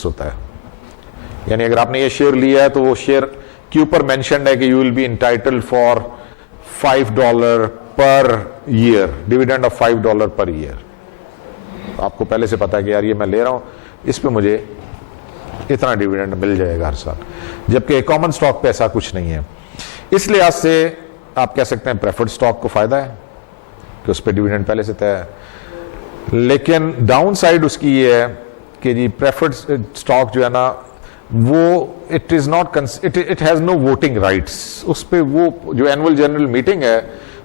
Fix होता है, यानी अगर आपने ये शेयर लिया है तो वो शेयर के ऊपर मेंशन्ड है कि you will be entitled for $5 per year, dividend of $5 per year. आपको पहले से पता है कि यार ये मैं ले रहा हूं, इस पे मुझे इतना डिविडेंड मिल जाएगा हर साल, जबकि कॉमन स्टॉक पे ऐसा कुछ नहीं है। इस लिहाज से आप कह सकते हैं प्रेफर्ड स्टॉक को फायदा है कि उस पर डिविडेंड पहले से तय है, लेकिन डाउन साइड उसकी ये है कि जी प्रेफर्ड स्टॉक जो है ना वो it is not it has no voting rights. उस पर वो जो एनुअल जनरल मीटिंग है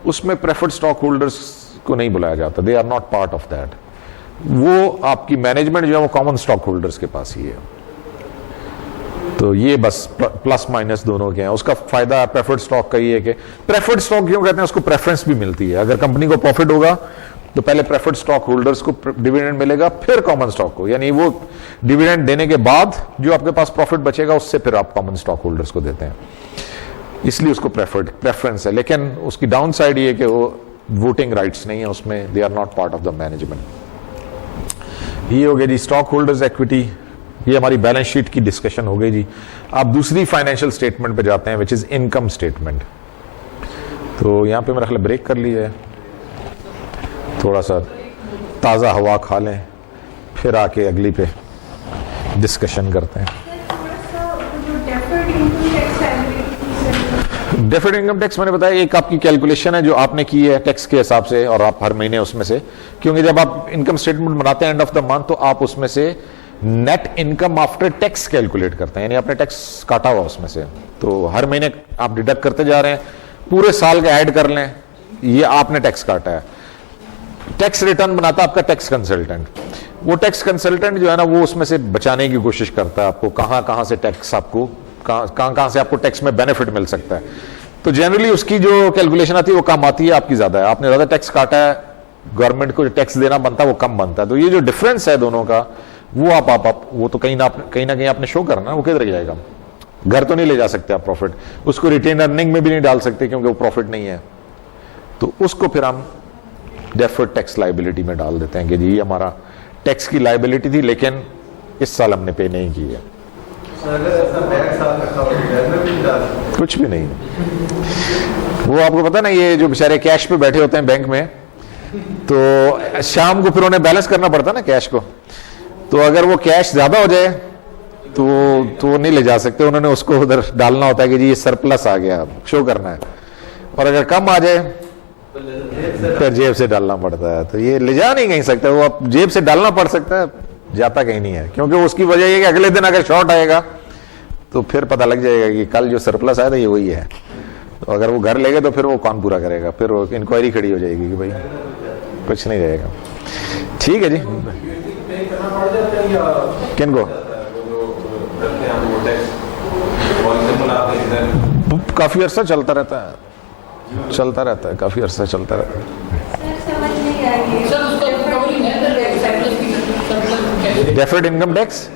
उसमें प्रेफर्ड स्टॉक होल्डर्स को नहीं बुलाया जाता, they are not part of that. वो आपकी मैनेजमेंट जो है वो कॉमन स्टॉक होल्डर्स के पास ही है। तो ये बस प्लस माइनस दोनों के हैं। उसका फायदा प्रेफर्ड स्टॉक का ही है कि प्रेफर्ड स्टॉक क्यों कहते हैं, उसको प्रेफरेंस भी मिलती है। अगर कंपनी को प्रॉफिट होगा तो पहले प्रेफर्ड स्टॉक होल्डर्स को डिविडेंड मिलेगा, फिर कॉमन स्टॉक को, यानी वो डिविडेंड देने के बाद जो आपके पास प्रॉफिट बचेगा उससे फिर आप कॉमन स्टॉक होल्डर्स को देते हैं, इसलिए उसको प्रेफरेंस है। लेकिन उसकी डाउन साइड ये कि वो वोटिंग राइट्स नहीं है उसमें, they are not part of the management. ये हो गया जी स्टॉक होल्डर्स इक्विटी। ये हमारी बैलेंस शीट की डिस्कशन हो गई जी। आप दूसरी फाइनेंशियल स्टेटमेंट पे जाते हैं विच इज इनकम स्टेटमेंट। तो यहां पे मेरा ख्याल ब्रेक कर लिया है, थोड़ा सा ताज़ा हवा खा लें, फिर आके अगली पे डिस्कशन करते हैं। डेफर्ड इनकम टैक्स मैंने बताया एक आपकी कैलकुलेशन है जो आपने की है टैक्स के हिसाब से, और आप हर महीने उसमें से, क्योंकि जब आप इनकम स्टेटमेंट बनाते हैं एंड ऑफ द मंथ तो आप उसमें से net income after tax calculate करते हैं, यानी आपने टैक्स काटा हुआ उसमें से, तो हर महीने आप डिडक्ट करते जा रहे हैं, पूरे साल का ऐड कर लें, ये आपने टैक्स काटा है। टैक्स रिटर्न बनाता है आपका टैक्स कंसल्टेंट। वो टैक्स कंसल्टेंट जो है ना वो उसमें से बचाने की कोशिश करता है आपको कहां से टैक्स आपको कहां से आपको टैक्स में बेनिफिट मिल सकता है। तो जनरली उसकी जो कैलकुलेशन आती है वो कम आती है, आपकी ज्यादा है। आपने ज्यादा टैक्स काटा है, गवर्नमेंट को जो टैक्स देना बनता है वो कम बनता है। तो ये जो डिफरेंस है दोनों का वो आप वो तो कहीं ना कहीं आपने शो करना, वो किधर जाएगा? घर तो नहीं ले जा सकते आप प्रॉफिट, उसको रिटेन अर्निंग में भी नहीं डाल सकते क्योंकि वो प्रॉफिट नहीं है। तो उसको फिर हम डेफर्ड टैक्स लायबिलिटी में डाल देते हैं कि जी हमारा टैक्स की लायबिलिटी थी लेकिन इस साल हमने पे नहीं की है। कुछ भी नहीं। वो आपको पता ना, ये जो बेचारे कैश पे बैठे होते हैं बैंक में, तो शाम को फिर उन्हें बैलेंस करना पड़ता है ना कैश को, तो अगर वो कैश ज्यादा हो जाए तो नहीं ले जा सकते, उन्होंने उसको उधर डालना होता है कि जी ये सरप्लस आ गया, शो करना है, और अगर कम आ जाए फिर जेब से डालना पड़ता है। तो ये ले जा नहीं कहीं सकता, वो आप जेब से डालना पड़ सकता है, जाता कहीं नहीं है, क्योंकि उसकी वजह ये कि अगले दिन अगर शॉर्ट आएगा तो फिर पता लग जाएगा कि कल जो सरप्लस आया था ये वही है। तो अगर वो घर ले गए तो फिर वो कौन पूरा करेगा, फिर वो इंक्वायरी खड़ी हो जाएगी कि भाई कुछ नहीं रहेगा। ठीक है जी। किन को काफी अरसा चलता रहता है, काफी अरसा चलता रहता है। डेफर्ड इनकम टैक्स,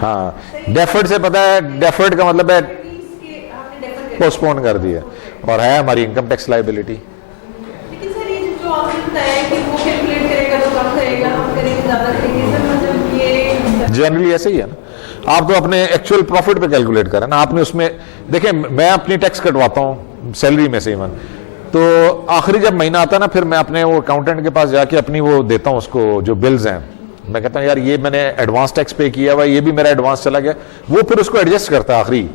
हाँ डेफर्ड से पता है, डेफर्ड का मतलब है पोस्टपोन कर दिया, और है हमारी इनकम टैक्स लायबिलिटी। जनरली ऐसे ही है ना, आप तो अपने एक्चुअल प्रॉफिट पे कैलकुलेट करें ना, आपने उसमें देखें, मैं अपनी टैक्स कटवाता हूँ सैलरी में से इवन, तो आखिरी जब महीना आता है ना फिर मैं अपने वो अकाउंटेंट के पास जाके अपनी वो देता हूँ उसको जो बिल्स हैं, मैं कहता हूँ यार ये मैंने एडवांस टैक्स पे किया हुआ, ये भी मेरा एडवांस चला गया, वो फिर उसको एडजस्ट करता है। आखिरी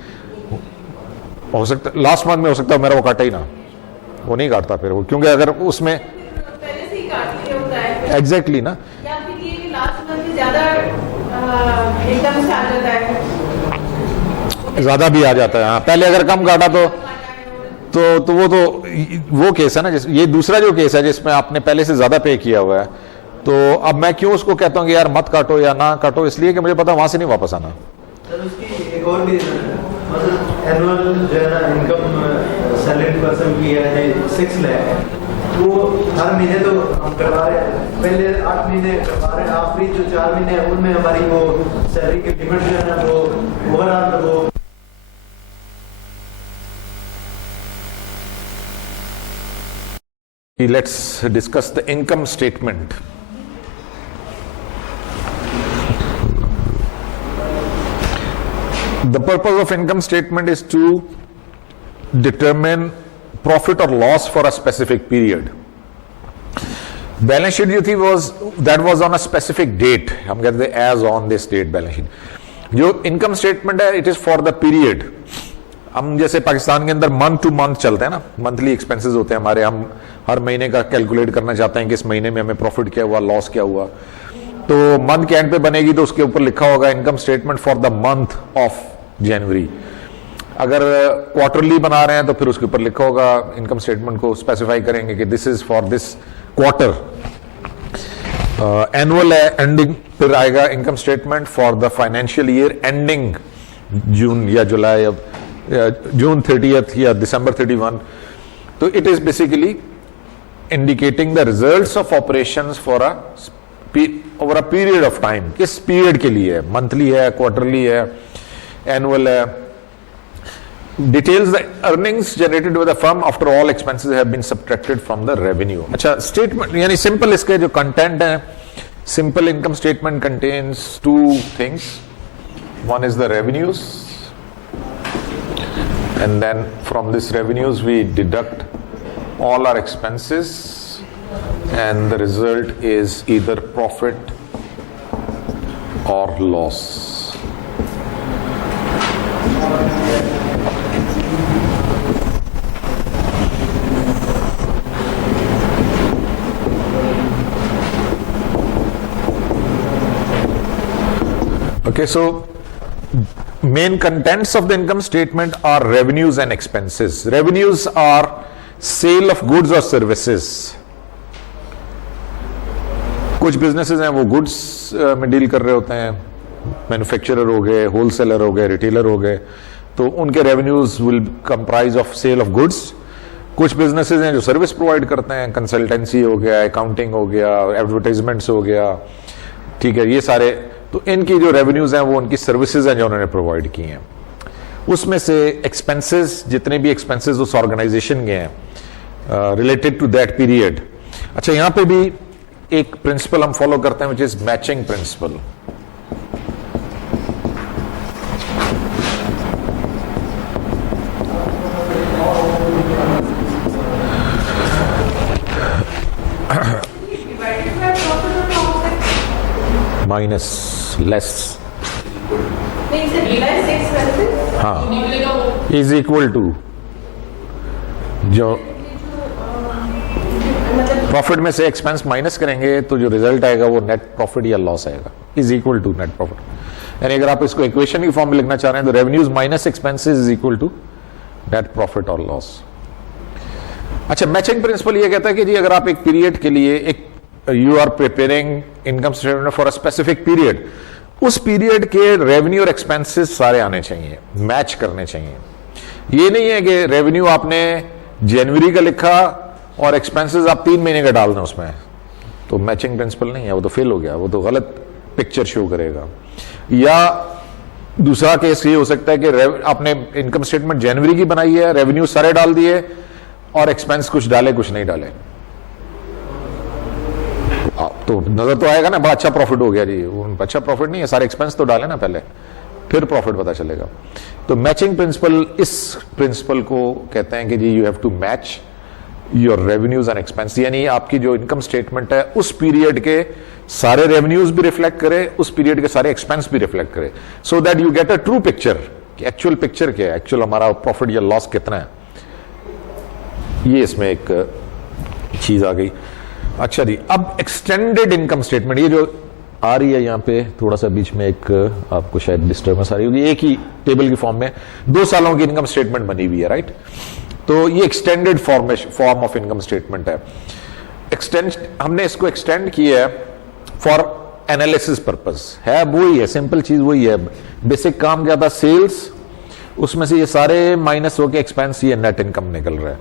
हो सकता लास्ट मंथ में हो सकता है मेरा वो काटा ही ना, वो नहीं काटता फिर वो, क्योंकि अगर उसमें एग्जैक्टली ना ज्यादा भी आ जाता है। हाँ पहले अगर कम काटा तो वो केस है ना, ये दूसरा जो केस है जिसमें आपने पहले से ज्यादा पे किया हुआ है, तो अब मैं क्यों उसको कहता हूँ कि यार मत काटो या ना काटो, इसलिए कि मुझे पता वहां से नहीं वापस आना। उसकी एक और भी मतलब एनुअल जो है ना इनकम सैलरीड पर्सन की है 6 लाख, वो हर महीने तो हम करवा रहे हैं, पहले 8 महीने करवा रहे हैं, आखिरी जो 4 महीने हैं उनमें हमारी वो सैलरी की लिमिट जो है ना वो ओवरऑल वो Let's discuss the income statement. The purpose of income statement is to determine profit or loss for a specific period. Balance sheet जो थी that was on a specific date, हम कहते थे as on this date balance sheet. जो income statement है it is for the period. हम जैसे पाकिस्तान के अंदर मंथ टू मंथ चलते हैं ना, मंथली एक्सपेंसेस होते हैं हमारे, हम हर महीने का कैलकुलेट करना चाहते हैं कि इस महीने में हमें प्रॉफिट क्या हुआ, लॉस क्या हुआ। तो मंथ के एंड पे बनेगी तो उसके ऊपर लिखा होगा income statement for the month of January. अगर क्वार्टरली बना रहे हैं तो फिर उसके ऊपर लिखा होगा, इनकम स्टेटमेंट को स्पेसिफाई करेंगे कि this is for this quarter. Annual है, एंडिंग फिर आएगा income statement for the financial year ending June या जुलाई, जून 30th या दिसंबर 31। तो it is basically indicating the results of operations for over a period of time. किस पीरियड के लिए है, मंथली है, क्वार्टरली है, एनुअल है। Details the earnings generated by the firm after all expenses have been subtracted from the revenue। अच्छा, statement यानी सिंपल इसके जो कंटेंट है, simple income statement contains two things. One is the revenues and then from this revenues we deduct all our expenses and the result is either profit or loss। Okay, so main contents of the income statement are revenues and expenses। Revenues are sale of goods or services। कुछ businesses हैं वो goods में deal कर रहे होते हैं, manufacturer हो गए, होलसेलर हो गए, रिटेलर हो गए, तो उनके revenues will comprise of sale of goods. कुछ बिजनेसेस हैं जो सर्विस प्रोवाइड करते हैं, कंसल्टेंसी हो गया, अकाउंटिंग हो गया, एडवर्टाइजमेंट्स हो गया, ठीक है, ये सारे। तो इनकी जो रेवेन्यूज हैं वो उनकी सर्विसेज हैं जो उन्होंने प्रोवाइड की हैं। उसमें से एक्सपेंसेस, जितने भी एक्सपेंसेस उस ऑर्गेनाइजेशन के हैं रिलेटेड टू दैट पीरियड। अच्छा, यहां पे भी एक प्रिंसिपल हम फॉलो करते हैं which is matching principal. Minus less, हाँ, इज इक्वल टू जो प्रॉफिट में से एक्सपेंस माइनस करेंगे तो जो रिजल्ट आएगा वो नेट प्रॉफिट या लॉस आएगा, is equal to net profit. यानी अगर आप इसको इक्वेशन की फॉर्म में लिखना चाह रहे हैं तो revenues minus expenses is equal to net profit और लॉस। अच्छा, मैचिंग प्रिंसिपल ये कहता है कि जी अगर आप एक पीरियड के लिए एक you are preparing income statement for a specific period, उस पीरियड के रेवेन्यू और एक्सपेंसेस सारे आने चाहिए, मैच करने चाहिए। ये नहीं है कि रेवेन्यू आपने जनवरी का लिखा और एक्सपेंसेस आप 3 महीने का डाल दें उसमें, तो मैचिंग प्रिंसिपल नहीं है, वो तो फेल हो गया, वो तो गलत पिक्चर शो करेगा। या दूसरा केस ये हो सकता है कि आपने इनकम स्टेटमेंट जनवरी की बनाई है, रेवेन्यू सारे डाल दिए और एक्सपेंस कुछ डाले कुछ नहीं डाले, तो नजर तो आएगा ना बड़ा अच्छा प्रॉफिट हो गया जी, अच्छा प्रॉफिट नहीं है, सारे एक्सपेंस तो डाले ना पहले, फिर प्रॉफिट पता चलेगा। तो मैचिंग प्रिंसिपल, इस प्रिंसिपल को कहते हैं कि जी you have to match your revenues and expense, यानी आपकी जो इनकम स्टेटमेंट है उस पीरियड के सारे रेवेन्यूज भी रिफ्लेक्ट करे, उस पीरियड के सारे एक्सपेंस भी रिफ्लेक्ट करे, so that you get a true picture कि एक्चुअल पिक्चर क्या है, एक्चुअल हमारा प्रॉफिट या लॉस कितना है। ये इसमें एक चीज आ गई। अच्छा जी, अब एक्सटेंडेड इनकम स्टेटमेंट, ये जो आ रही है यहाँ पे थोड़ा सा बीच में एक आपको शायद डिस्टर्बेंस आ रही होगी, एक ही टेबल की फॉर्म में 2 सालों की इनकम स्टेटमेंट बनी हुई है, राइट। तो ये extended form of income statement है। हमने इसको एक्सटेंड किया है फॉर एनालिसिस पर्पस, है वही है, सिंपल चीज वही है। बेसिक काम क्या था, सेल्स, उसमें से ये सारे माइनस होके एक्सपेंस, ये नेट इनकम निकल रहा है,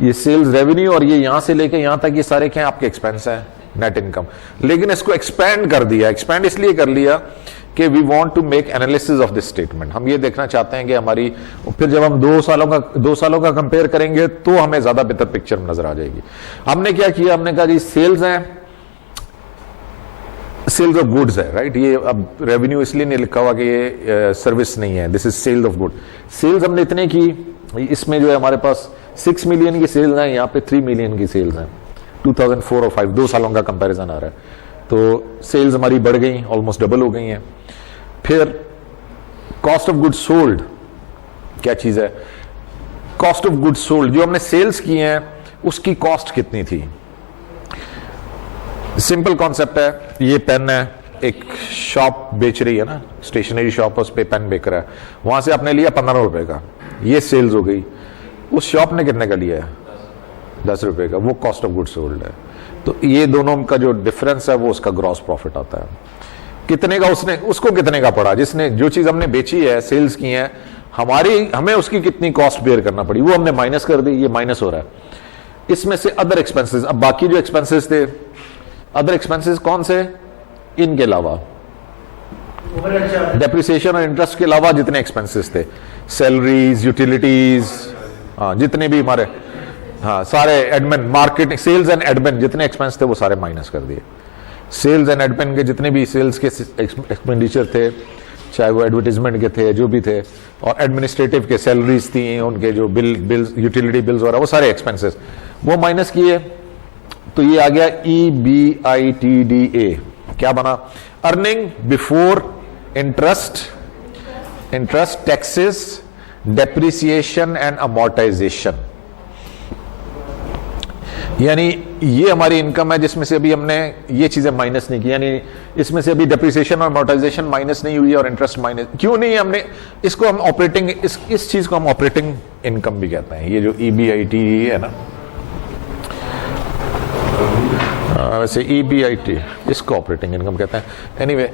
ये सेल्स रेवेन्यू, और ये यहां से लेके यहां तक ये सारे क्या आपके एक्सपेंस हैं, नेट इनकम। लेकिन इसको एक्सपैंड कर दिया, एक्सपैंड इसलिए कर लिया कि we want to make analysis of this statement. हम ये देखना चाहते हैं कि हमारी, फिर जब हम 2 सालों का कंपेयर करेंगे तो हमें ज्यादा बेहतर पिक्चर नजर आ जाएगी। हमने क्या किया, हमने कहा जी सेल्स हैं, सेल्स ऑफ गुड्स है, राइट। ये अब रेवेन्यू इसलिए नहीं लिखा हुआ कि ये सर्विस नहीं है, this is sale of good. Sales हमने इतने की, इसमें जो है हमारे पास 6 मिलियन की सेल्स हैं, यहाँ पे 3 मिलियन की सेल्स हैं। 2004 और 5 2 सालों का कंपैरिजन आ रहा है, तो सेल्स हमारी बढ़ गई, ऑलमोस्ट डबल हो गई हैं। फिर कॉस्ट ऑफ गुड्स सोल्ड क्या चीज है? कॉस्ट ऑफ गुड्स सोल्ड, जो हमने सेल्स की हैं उसकी कॉस्ट कितनी थी? सिंपल कॉन्सेप्ट है, ये पेन है, एक शॉप बेच रही है ना, स्टेशनरी शॉप, उस पे पेन बेच रहा है, वहां से आपने लिया 15 रुपए का, ये सेल्स हो गई। उस शॉप ने कितने का लिया है? 10 रुपए का, वो कॉस्ट ऑफ गुड्स सोल्ड है। तो ये दोनों का जो डिफरेंस है वो उसका ग्रॉस प्रॉफिट आता है। कितने का उसने, उसको कितने का पड़ा? जिसने जो चीज हमने बेची है, सेल्स की है, हमें उसकी कितनी कॉस्ट बेयर करना पड़ी, वो हमने माइनस कर दी, ये माइनस हो रहा है। इसमें से अदर एक्सपेंसेस, अब बाकी जो एक्सपेंसेस थे, अदर एक्सपेंसेस कौन से? इनके अलावा डेप्रिसिएशन और इंटरेस्ट के अलावा जितने एक्सपेंसेस थे, सैलरीज, यूटिलिटीज, जितने भी हमारे, सारे admin, marketing, sales and admin जितने एक्सपेंस थे वो सारे माइनस कर दिए। सेल्स एंड एडमिन के जितने भी सेल्स के एक्सपेंडिचर थे, चाहे वो एडवर्टीजमेंट के थे, जो भी थे, और एडमिनिस्ट्रेटिव के सैलरीज थी, उनके जो बिल्स, यूटिलिटी बिल्स वगैरह, वो सारे एक्सपेंसेस वो माइनस किए। तो ये आ गया EBITDA। क्या बना? Earning before interest, taxes, depreciation and amortisation. यानी ये हमारी इनकम है जिसमें से अभी हमने ये चीजें माइनस नहीं की, यानी इसमें से अभी डेप्रिसिएशन और अमोर्टाइजेशन माइनस नहीं हुई और इंटरेस्ट माइनस क्यों नहीं है? हमने इसको हम ऑपरेटिंग, इस चीज को हम ऑपरेटिंग इनकम भी कहते हैं। ये जो EBIT है ना, वैसे EBIT इसको ऑपरेटिंग इनकम कहते हैं। एनीवे,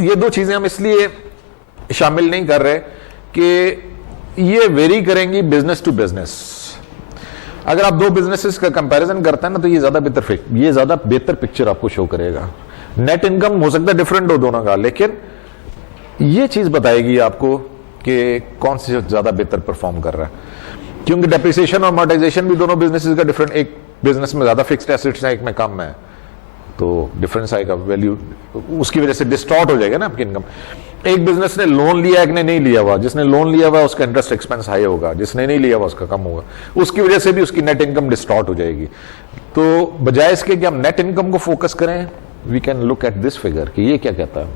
ये दो चीजें हम इसलिए शामिल नहीं कर रहे कि ये वेरी करेंगी बिजनेस टू बिजनेस। अगर आप दो बिजनेसेस का कंपैरिजन करते हैं ना, तो ये ज्यादा बेहतर पिक्चर आपको शो करेगा। नेट इनकम हो सकता है डिफरेंट हो दोनों का, लेकिन ये चीज बताएगी आपको कि कौन सी ज्यादा बेहतर परफॉर्म कर रहा है, क्योंकि डेप्रिसिएशन और अमोर्टाइजेशन भी दोनों बिजनेसेस का डिफरेंट, एक बिजनेस में ज्यादा फिक्स्ड एसेट्स है, एक में कम है, तो डिफरेंस आएगा, वैल्यू उसकी वजह से डिस्टॉर्ट हो जाएगा ना आपकी इनकम। एक बिजनेस ने लोन लिया, एक ने नहीं लिया हुआ, जिसने लोन लिया हुआ उसका इंटरेस्ट एक्सपेंस हाई होगा, जिसने नहीं लिया हुआ उसका कम होगा, उसकी वजह से भी उसकी नेट इनकम डिस्टॉर्ट हो जाएगी। तो बजाय इसके कि हम नेट इनकम को फोकस करें, we can look at this figure कि ये क्या कहता है।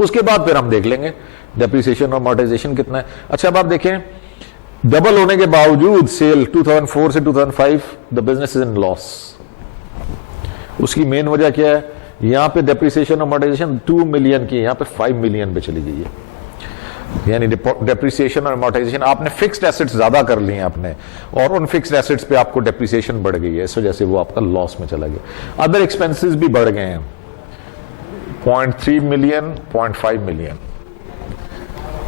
उसके बाद फिर हम देख लेंगे डेप्रिसिएशन और अमोर्टाइजेशन कितना है। अच्छा, अब आप देखें, डबल होने के बावजूद सेल 2004 से 2005 the business is in loss. उसकी मेन वजह क्या है? यहां पे डेप्रिसिएशन अमोर्टाइजेशन 2 मिलियन की, यहां पे 5 मिलियन पे चली गई है। यानी डेप्रिसिएशन और अमोर्टाइजेशन, आपने फिक्स्ड एसेट्स ज्यादा कर लिए हैं आपने, और उन फिक्स्ड एसेट्स पे आपको डेप्रिसिएशन बढ़ गई है, इस वजह से वो आपका लॉस में चला गया। अदर एक्सपेंसेस भी बढ़ गए हैं, 0.3 मिलियन, 0.5 मिलियन,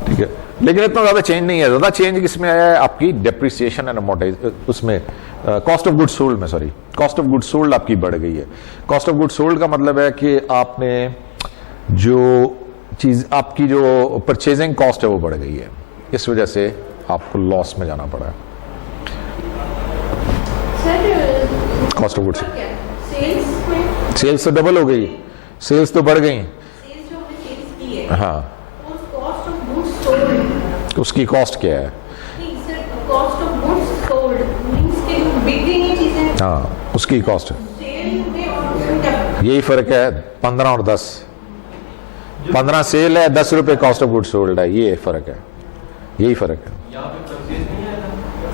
ठीक है, लेकिन इतना ज्यादा चेंज नहीं है। ज्यादा चेंज किसमें आया है? आपकी डेप्रिसिएशन एंड अमोर्टाइजेशन, उसमें कॉस्ट ऑफ गुड्स सोल्ड में, sorry, cost of goods sold आपकी बढ़ गई है। कॉस्ट ऑफ गुड्स सोल्ड का मतलब है कि आपने जो चीज, आपकी जो परचेजिंग कॉस्ट है वो बढ़ गई है, इस वजह से आपको लॉस में जाना पड़ा है। कॉस्ट ऑफ गुड्स, सेल्स तो डबल हो गई, सेल्स तो बढ़ गई, हाँ, उसकी कॉस्ट क्या है? हाँ, उसकी कॉस्ट, यही फर्क है 15 और 10। 15 सेल है, 10 रुपए कॉस्ट ऑफ गुड सोल्ड है, ये फर्क है, यही फर्क है।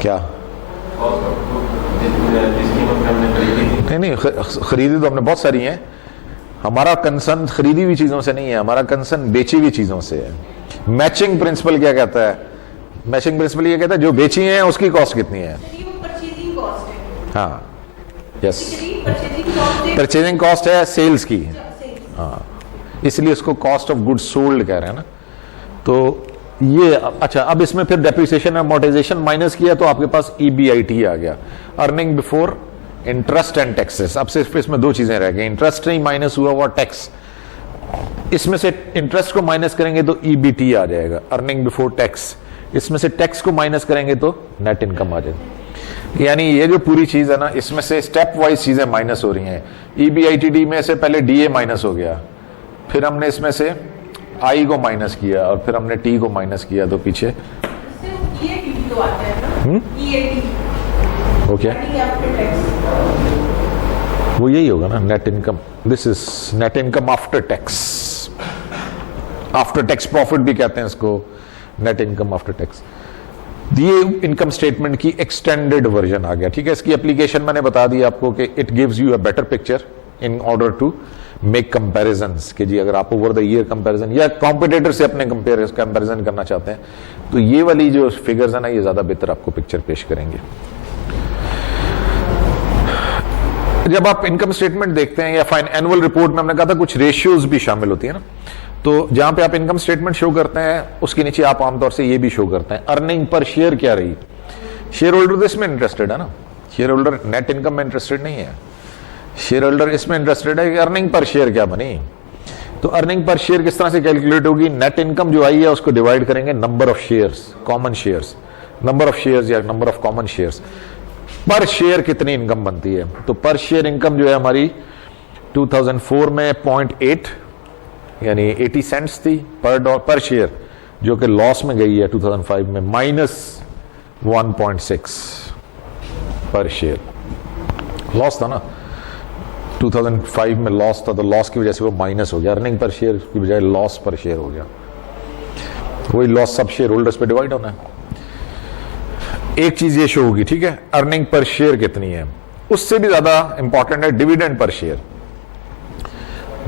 क्या? नहीं, खरीदी तो हमने बहुत सारी हैं। हमारा कंसर्न खरीदी हुई चीजों से नहीं है, हमारा कंसर्न बेची हुई चीजों से है। मैचिंग प्रिंसिपल क्या कहता है? मैचिंग प्रिंसिपल ये कहता है जो बेची है उसकी कॉस्ट कितनी है। हाँ, यस, परचेजिंग कॉस्ट है सेल्स की, हाँ, इसलिए उसको कॉस्ट ऑफ गुड्स सोल्ड कह रहे हैं ना। तो ये, अच्छा, अब इसमें फिर डेप्रिसिएशन और अमोर्टाइजेशन माइनस किया तो आपके पास EBIT आ गया, earning before interest and taxes. अब सिर्फ इसमें दो चीजें रह गई, इंटरेस्ट नहीं माइनस हुआ, टैक्स। इसमें से इंटरेस्ट को माइनस करेंगे तो EBT आ जाएगा, अर्निंग बिफोर टैक्स। इसमें से टैक्स को माइनस करेंगे तो नेट इनकम आ जाएगी। यानी ये जो पूरी चीज है ना, इसमें से स्टेप वाइज चीजें माइनस हो रही हैं। EBITD में से पहले DA माइनस हो गया, फिर हमने इसमें से I को माइनस किया और फिर हमने T को माइनस किया, तो पीछे ओके वो यही होगा ना, net income. This is net income after tax, after tax profit भी कहते हैं इसको, नेट इनकम आफ्टर टैक्स। ये इनकम स्टेटमेंट की एक्सटेंडेड वर्जन आ गया, ठीक है। इसकी एप्लीकेशन मैंने बता दी आपको कि it gives you a better picture in order to make comparisons, कि जी अगर आप ओवर द ईयर कंपैरिजन या कॉम्पिटिटर से अपने कंपैरिजन करना चाहते हैं, तो ये वाली जो फिगर्स है ना, ये ज्यादा बेहतर आपको पिक्चर पेश करेंगे। जब आप इनकम स्टेटमेंट देखते हैं या फाइन एनुअल रिपोर्ट में हमने कहा था कुछ रेशियोज भी शामिल होती है ना, तो जहां पे आप इनकम स्टेटमेंट शो करते हैं उसके नीचे आप आमतौर से ये भी शो करते हैं अर्निंग पर शेयर क्या रही। शेयर होल्डर तो इसमें इंटरेस्टेड है ना, शेयर होल्डर नेट इनकम में इंटरेस्टेड नहीं है, शेयर होल्डर इसमें इंटरेस्टेड है कि अर्निंग पर शेयर क्या बनी। तो अर्निंग पर शेयर किस तरह से कैलकुलेट होगी, नेट इनकम जो आई है उसको डिवाइड करेंगे number of shares, common shares, number of shares या नंबर ऑफ कॉमन शेयर्स, पर शेयर कितनी इनकम बनती है। तो पर शेयर इनकम जो है हमारी 2004 में 0.8 यानी 80 सेंट्स थी पर शेयर, जो कि लॉस में गई है 2005 में -1.6 पर शेयर। लॉस था ना 2005 में, लॉस था, तो लॉस की वजह से वो माइनस हो गया, अर्निंग पर शेयर की बजाय लॉस पर शेयर हो गया। वही लॉस सब शेयर होल्डर्स पे डिवाइड होना है। एक चीज ये शो होगी, ठीक है, अर्निंग पर शेयर कितनी है। उससे भी ज्यादा इंपॉर्टेंट है डिविडेंड पर शेयर,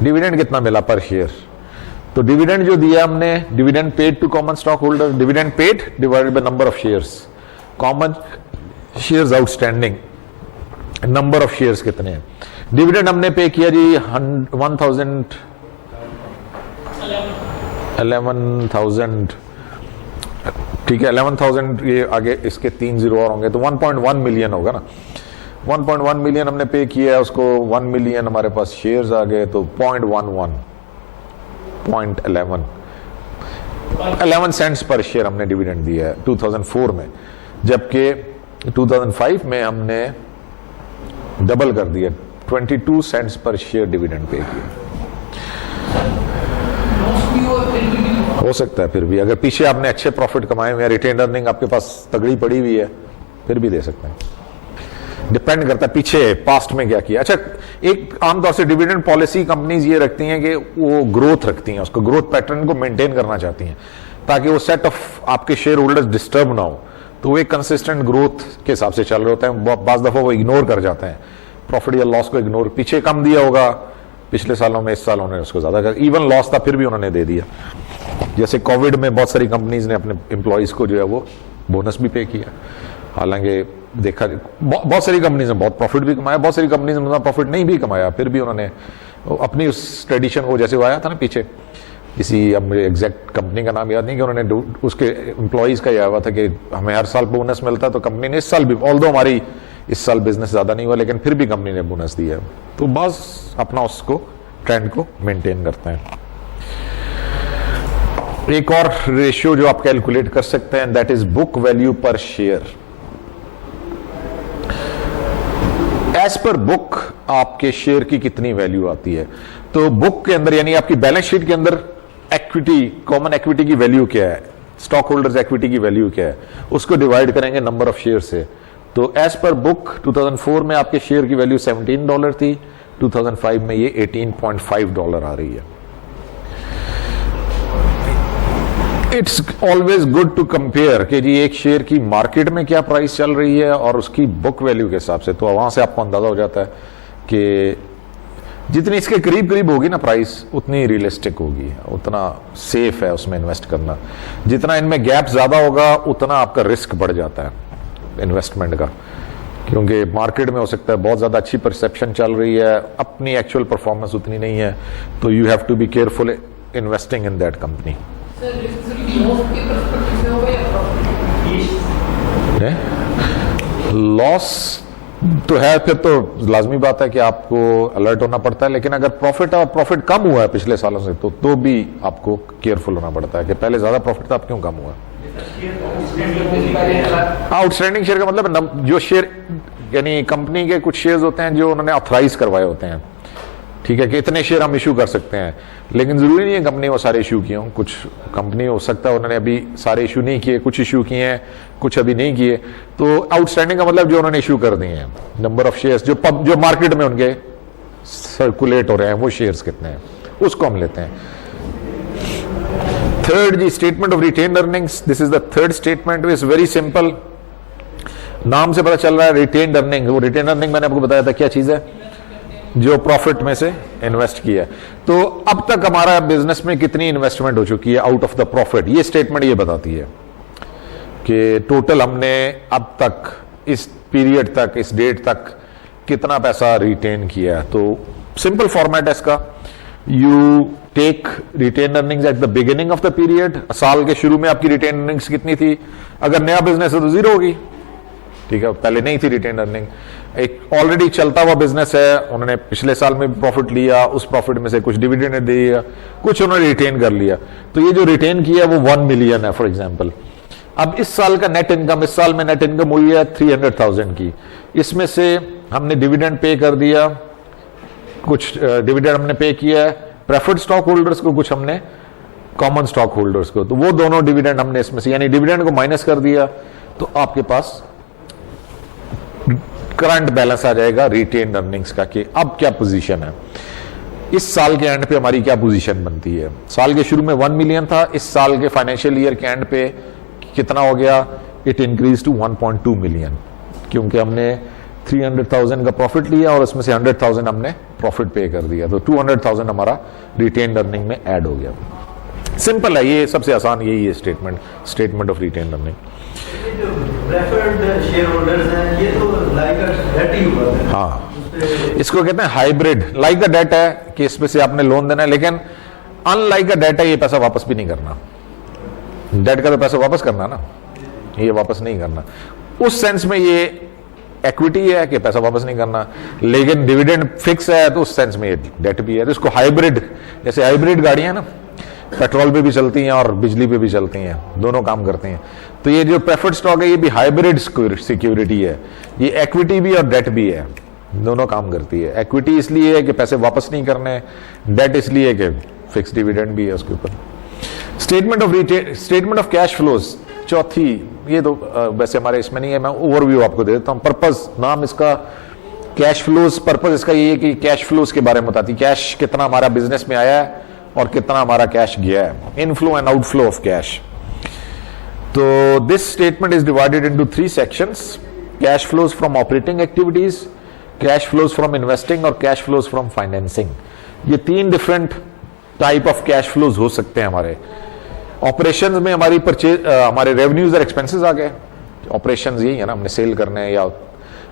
डिविडेंड कितना मिला पर शेयर। तो डिविडेंड जो दिया हमने, dividend paid to common stock holder, dividend paid divided by number of shares, common shares outstanding, number of shares कितने हैं। डिविडेंड हमने पे किया जी 11,000, ठीक है 11,000, ये आगे इसके 3 जीरो और होंगे तो 1.1 मिलियन होगा ना। 1.1 मिलियन हमने पे किया है उसको, 1 मिलियन हमारे पास शेयर्स आ गए, तो 0.11 सेंट्स पर शेयर हमने डिविडेंड दिया है 2004 में, जबकि 2005 में हमने डबल कर दिया, 22 cents per share dividend pay किया। हो सकता है फिर भी, अगर पीछे आपने अच्छे प्रॉफिट कमाए हुए हैं, रिटेन अर्निंग आपके पास तगड़ी पड़ी हुई है, फिर भी दे सकते हैं। डिपेंड करता है पीछे पास्ट में क्या किया। अच्छा, एक आमतौर से डिविडेंड पॉलिसी कंपनीज ये रखती हैं कि वो ग्रोथ रखती हैं, उसको ग्रोथ पैटर्न को मेंटेन करना चाहती हैं, ताकि वो सेट ऑफ आपके शेयर होल्डर्स डिस्टर्ब ना हो, तो वो एक कंसिस्टेंट ग्रोथ के हिसाब से चल रहे होते हैं। बाज दफा वो इग्नोर कर जाते हैं प्रॉफिट या लॉस को, इग्नोर, पीछे कम दिया होगा पिछले सालों में, इस साल उन्होंने उसको ज्यादा कर, इवन लॉस था फिर भी उन्होंने दे दिया। जैसे कोविड में बहुत सारी कंपनीज ने अपने एम्प्लॉइज को जो है वो बोनस भी पे किया, हालांकि देखा बहुत सारी कंपनीज ने बहुत प्रॉफिट भी कमाया, बहुत सारी कंपनीज ने प्रॉफिट नहीं भी कमाया, फिर भी उन्होंने अपनी उस ट्रेडिशन को, जैसे वो आया था ना पीछे, किसी, अब मुझे एग्जैक्ट कंपनी का नाम याद नहीं, कि उन्होंने उसके एम्प्लॉइज का यह हुआ था कि हमें हर साल बोनस मिलता है, तो कंपनी ने इस साल भी, ऑल्दो हमारी इस साल बिजनेस ज्यादा नहीं हुआ, लेकिन फिर भी कंपनी ने बोनस दिया है, तो बस अपना उसको ट्रेंड को मेंटेन करते हैं। एक और रेशियो जो आप कैलकुलेट कर सकते हैं, दैट इज बुक वैल्यू पर शेयर। एज पर बुक आपके शेयर की कितनी वैल्यू आती है, तो बुक के अंदर यानी आपकी बैलेंस शीट के अंदर इक्विटी, कॉमन इक्विटी की वैल्यू क्या है, स्टॉक होल्डर्स इक्विटी की वैल्यू क्या है, उसको डिवाइड करेंगे नंबर ऑफ शेयर से। तो एज पर बुक 2004 में आपके शेयर की वैल्यू $17 थी, 2005 में ये $18.5 आ रही है। It's always good to compare कि जी एक शेयर की मार्केट में क्या प्राइस चल रही है और उसकी बुक वैल्यू के हिसाब से, तो वहां से आपको अंदाजा हो जाता है कि जितनी इसके करीब करीब होगी ना प्राइस, उतनी रियलिस्टिक होगी, उतना सेफ है उसमें इन्वेस्ट करना। जितना इनमें गैप ज्यादा होगा, उतना आपका रिस्क बढ़ जाता है इन्वेस्टमेंट का, क्योंकि मार्केट में हो सकता है बहुत ज्यादा अच्छी परसेप्शन चल रही है, अपनी एक्चुअल परफॉर्मेंस उतनी नहीं है, तो you have to be careful investing in that company. Loss तो है, फिर तो लाजमी बात है कि आपको अलर्ट होना पड़ता है। लेकिन अगर प्रॉफिट है और प्रॉफिट कम हुआ है पिछले सालों से, तो भी आपको केयरफुल होना पड़ता है कि पहले ज्यादा प्रॉफिट था, अब क्यों कम हुआ। आउटस्टैंडिंग शेयर का मतलब जो शेयर, यानी कंपनी के कुछ शेयर्स होते हैं जो उन्होंने ऑथराइज करवाए होते हैं, ठीक है, कि इतने शेयर हम इशू कर सकते हैं, लेकिन जरूरी नहीं है कंपनी वो सारे इशू किए हों। कुछ कंपनी हो सकता है उन्होंने अभी सारे इशू नहीं किए, कुछ इशू किए हैं, कुछ अभी नहीं किए। तो आउटस्टैंडिंग का मतलब जो उन्होंने इशू कर दिए हैं, नंबर ऑफ शेयर्स जो मार्केट में उनके सर्कुलेट हो रहे हैं, वो शेयर्स कितने हैं, उसको हम लेते हैं। थर्ड जी, statement of retained earnings. This is the third statement, is very simple. नाम से पता चल रहा है रिटेन अर्निंग। वो रिटेन अर्निंग मैंने आपको बताया था क्या चीज है, जो प्रॉफिट में से इन्वेस्ट किया। तो अब तक हमारा बिजनेस में कितनी इन्वेस्टमेंट हो चुकी है आउट ऑफ द प्रॉफिट, ये स्टेटमेंट ये बताती है कि टोटल हमने अब तक इस पीरियड तक, इस डेट तक कितना पैसा रिटेन किया है। तो सिंपल फॉर्मेट है इसका, you take retained earnings at the beginning of the period. साल के शुरू में आपकी रिटेन अर्निंग्स कितनी थी, अगर नया बिजनेस है तो जीरो होगी, ठीक है, पहले नहीं थी रिटेन अर्निंग। एक ऑलरेडी चलता हुआ बिजनेस है, उन्होंने पिछले साल में प्रॉफिट लिया, उस प्रॉफिट में से कुछ डिविडेंड दे दिया, कुछ उन्होंने रिटेन कर लिया, तो ये जो रिटेन किया वो 1 मिलियन है फॉर एग्जांपल। अब इस साल का नेट इनकम, इस साल में नेट इनकम हुई है 300,000 की, इसमें से हमने डिविडेंड पे कर दिया, कुछ डिविडेंड हमने पे किया है प्रेफर्ड स्टॉक होल्डर्स को, कुछ हमने कॉमन स्टॉक होल्डर्स को, तो वो दोनों डिविडेंड हमने इसमें से, यानी डिविडेंड को माइनस कर दिया, तो आपके पास करंट बैलेंस आ जाएगा रिटेन अर्निंग्स का, कि अब क्या पोजीशन है, इस साल के एंड पे हमारी क्या पोजीशन बनती है। साल के शुरू में 1 मिलियन था, इस साल के फाइनेंशियल ईयर के एंड पे कितना हो गया, इट इंक्रीज टू 1.2 मिलियन, क्योंकि हमने 300,000 का प्रॉफिट लिया और उसमें से 100,000 हमने प्रॉफिट पे कर दिया, तो 200,000 हमारा रिटेन अर्निंग में ऐड हो गया। सिंपल है, ये सबसे आसान यही है statement of retained earning. Preferred share holders हैं, ये तो लाइक अ डेट ही हुआ है। हाँ, इसको कहते हैं हाइब्रिड। लाइक अ डेट है कि इसमें से आपने लोन देना है, लेकिन अनलाइक अ डेट है, ये पैसा वापस भी नहीं करना। डेट का तो पैसा वापस करना ना, ये वापस नहीं करना। उस सेंस में ये इक्विटी है कि पैसा वापस नहीं करना, लेकिन डिविडेंड फिक्स है, तो उस सेंस में ये डेट भी है। तो इसको हाइब्रिड, जैसे हाइब्रिड गाड़ियां ना पेट्रोल पे भी चलती हैं और बिजली पे भी चलती हैं, दोनों काम करती हैं, तो ये जो प्रेफर्ड स्टॉक है ये भी हाइब्रिड सिक्योरिटी है, ये इक्विटी भी और डेट भी है, दोनों काम करती है। इक्विटी इसलिए है कि पैसे वापस नहीं करने, डेट इसलिए कि फिक्स डिविडेंड भी है उसके ऊपर। स्टेटमेंट ऑफ कैश फ्लोज चौथी, ये तो वैसे हमारे इसमें नहीं है, मैं ओवरव्यू आपको दे देता हूं। पर्पस, नाम इसका कैश फ्लोज, पर्पस इसका ये है कि कैश फ्लोज के बारे में बताती, कैश कितना हमारा बिजनेस में आया है और कितना हमारा कैश गया है, inflow and outflow of cash. तो this statement is divided into 3 sections, cash flows from operating activities, cash flows from investing और कैश फ्लोज फ्रॉम फाइनेंसिंग। ये 3 different type of cash flows हो सकते हैं हमारे ऑपरेशंस में। हमारी परचेज, हमारे रेवेन्यूज और एक्सपेंसेस आ गए, ऑपरेशंस यही है ना, हमने सेल करने हैं या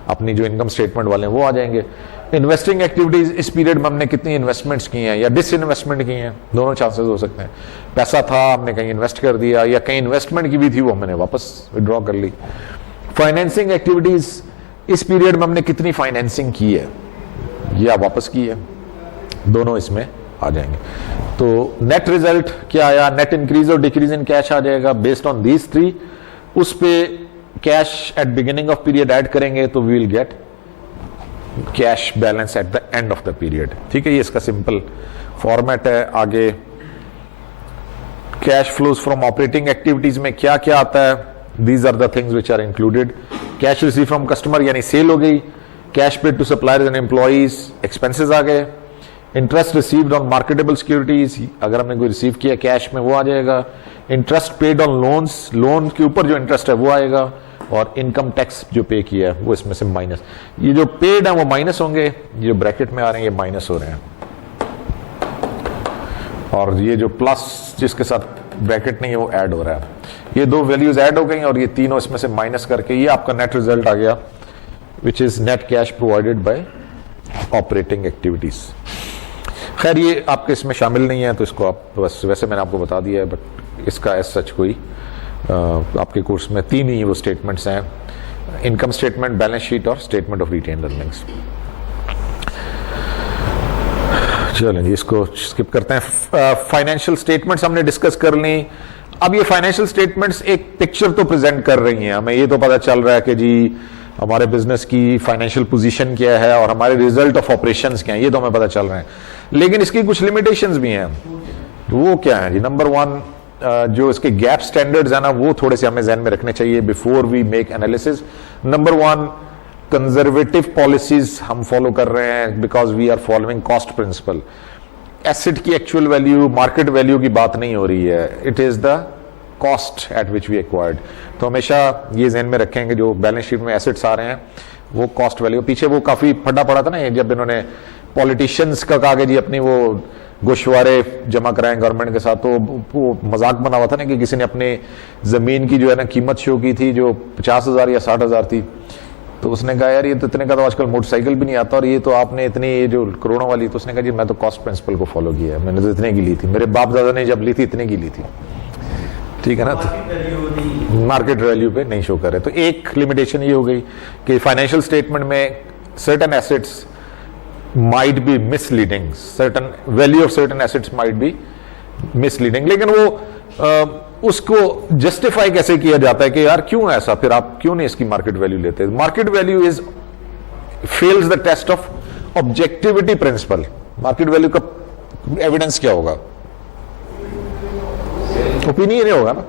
अपनी जो इनकम स्टेटमेंट वाले हैं वो आ जाएंगे। इन्वेस्टिंग एक्टिविटीज, इस पीरियड में हमने कितनी इन्वेस्टमेंट्स की हैं या डिसइन्वेस्टमेंट की हैं, दोनों चांसेस हो सकते हैं। पैसा था, हमने कहीं इन्वेस्ट कर दिया, या कहीं इन्वेस्टमेंट की भी थी, वो हमने वापस विड्रॉ कर ली। फाइनेंसिंग एक्टिविटीज, इस पीरियड में हमने कितनी फाइनेंसिंग की है या वापस की है, दोनों इसमें आ जाएंगे। तो नेट रिजल्ट क्या आया, नेट इंक्रीज और डिक्रीज इन कैश आ जाएगा बेस्ड ऑन दीज 3। उस पे cash at beginning of period add करेंगे तो we will get cash balance at the end of the period. ठीक है, ये इसका सिंपल फॉर्मेट है। आगे cash flows from operating activities में क्या क्या आता है, these are the things which are included. Cash receive from customer यानी सेल हो गई, cash paid to suppliers and employees, expenses आ गए। Interest received on marketable securities, अगर हमने कोई रिसीव किया कैश में वो आ जाएगा। Interest paid on loans, loan के ऊपर जो इंटरेस्ट है वो आएगा। और इनकम टैक्स जो पे किया है वो इसमें से माइनस, ये जो पेड है वो माइनस होंगे, ये जो ब्रैकेट में आ रहे हैं ये माइनस हो रहे हैं, और ये जो प्लस जिसके साथ ब्रैकेट नहीं है वो ऐड हो रहा है। ये 2 वैल्यूज ऐड हो गई और ये तीनों इसमें से माइनस करके ये आपका नेट रिजल्ट आ गया, which is net cash provided by operating activities. खैर ये आपके इसमें शामिल नहीं है तो इसको आप बस वैसे मैंने आपको बता दिया है, बट इसका एज सच कोई आपके कोर्स में 3 ही वो स्टेटमेंट्स हैं, इनकम स्टेटमेंट, बैलेंस शीट और स्टेटमेंट ऑफ रिटेन्ड अर्निंग्स। चलें जी, इसको स्किप करते हैं। फाइनेंशियल स्टेटमेंट्स हमने डिस्कस कर ली। अब ये फाइनेंशियल स्टेटमेंट्स एक पिक्चर तो प्रेजेंट कर रही हैं, हमें ये तो पता चल रहा है कि जी हमारे बिजनेस की फाइनेंशियल पोजीशन क्या है और हमारे रिजल्ट ऑफ ऑपरेशंस क्या है, ये तो हमें पता चल रहा है। लेकिन इसकी कुछ लिमिटेशंस भी हैं। वो क्या है जी? नंबर वन, जो इसके गैप स्टैंडर्ड्स है ना, वो थोड़े से हमें ध्यान में रखने चाहिए before we make analysis. Number one, conservative policies हम फॉलो कर रहे हैं because we are following cost principle. Asset की एक्चुअल वैल्यू, मार्केट वैल्यू की बात नहीं हो रही है, it is the cost at which we acquired. तो हमेशा ये ध्यान में रखेंगे जो बैलेंस शीट में एसेट्स आ रहे हैं वो कॉस्ट वैल्यू। पीछे वो काफी फटा पड़ा था ना, जब इन्होंने पॉलिटिशियंस का कहा कि जी अपनी वो गोशवारे जमा कराएं गवर्नमेंट के साथ, तो वो मजाक बना हुआ था ना कि किसी ने अपने जमीन की जो है ना कीमत शो की थी जो 50,000 या 60,000 थी। तो उसने कहा यार ये तो इतने का तो आजकल मोटरसाइकिल भी नहीं आता और ये तो आपने इतनी ये जो करोड़ों वाली। तो उसने कहा जी मैं तो कॉस्ट प्रिंसिपल को फॉलो किया है, मैंने तो इतने की ली थी, मेरे बाप दादा ने जब ली थी इतने की ली थी, ठीक है ना। तो मार्केट वैल्यू पे नहीं शो करे। तो एक लिमिटेशन ये हो गई कि फाइनेंशियल स्टेटमेंट में certain assets might be misleading, certain value of certain assets might be misleading. लेकिन वो उसको जस्टिफाई कैसे किया जाता है कि यार क्यों ऐसा, फिर आप क्यों नहीं इसकी मार्केट वैल्यू लेते? Market value is fails the test of objectivity principle. Market value का एविडेंस क्या होगा? ओपिनियन ही होगा ना।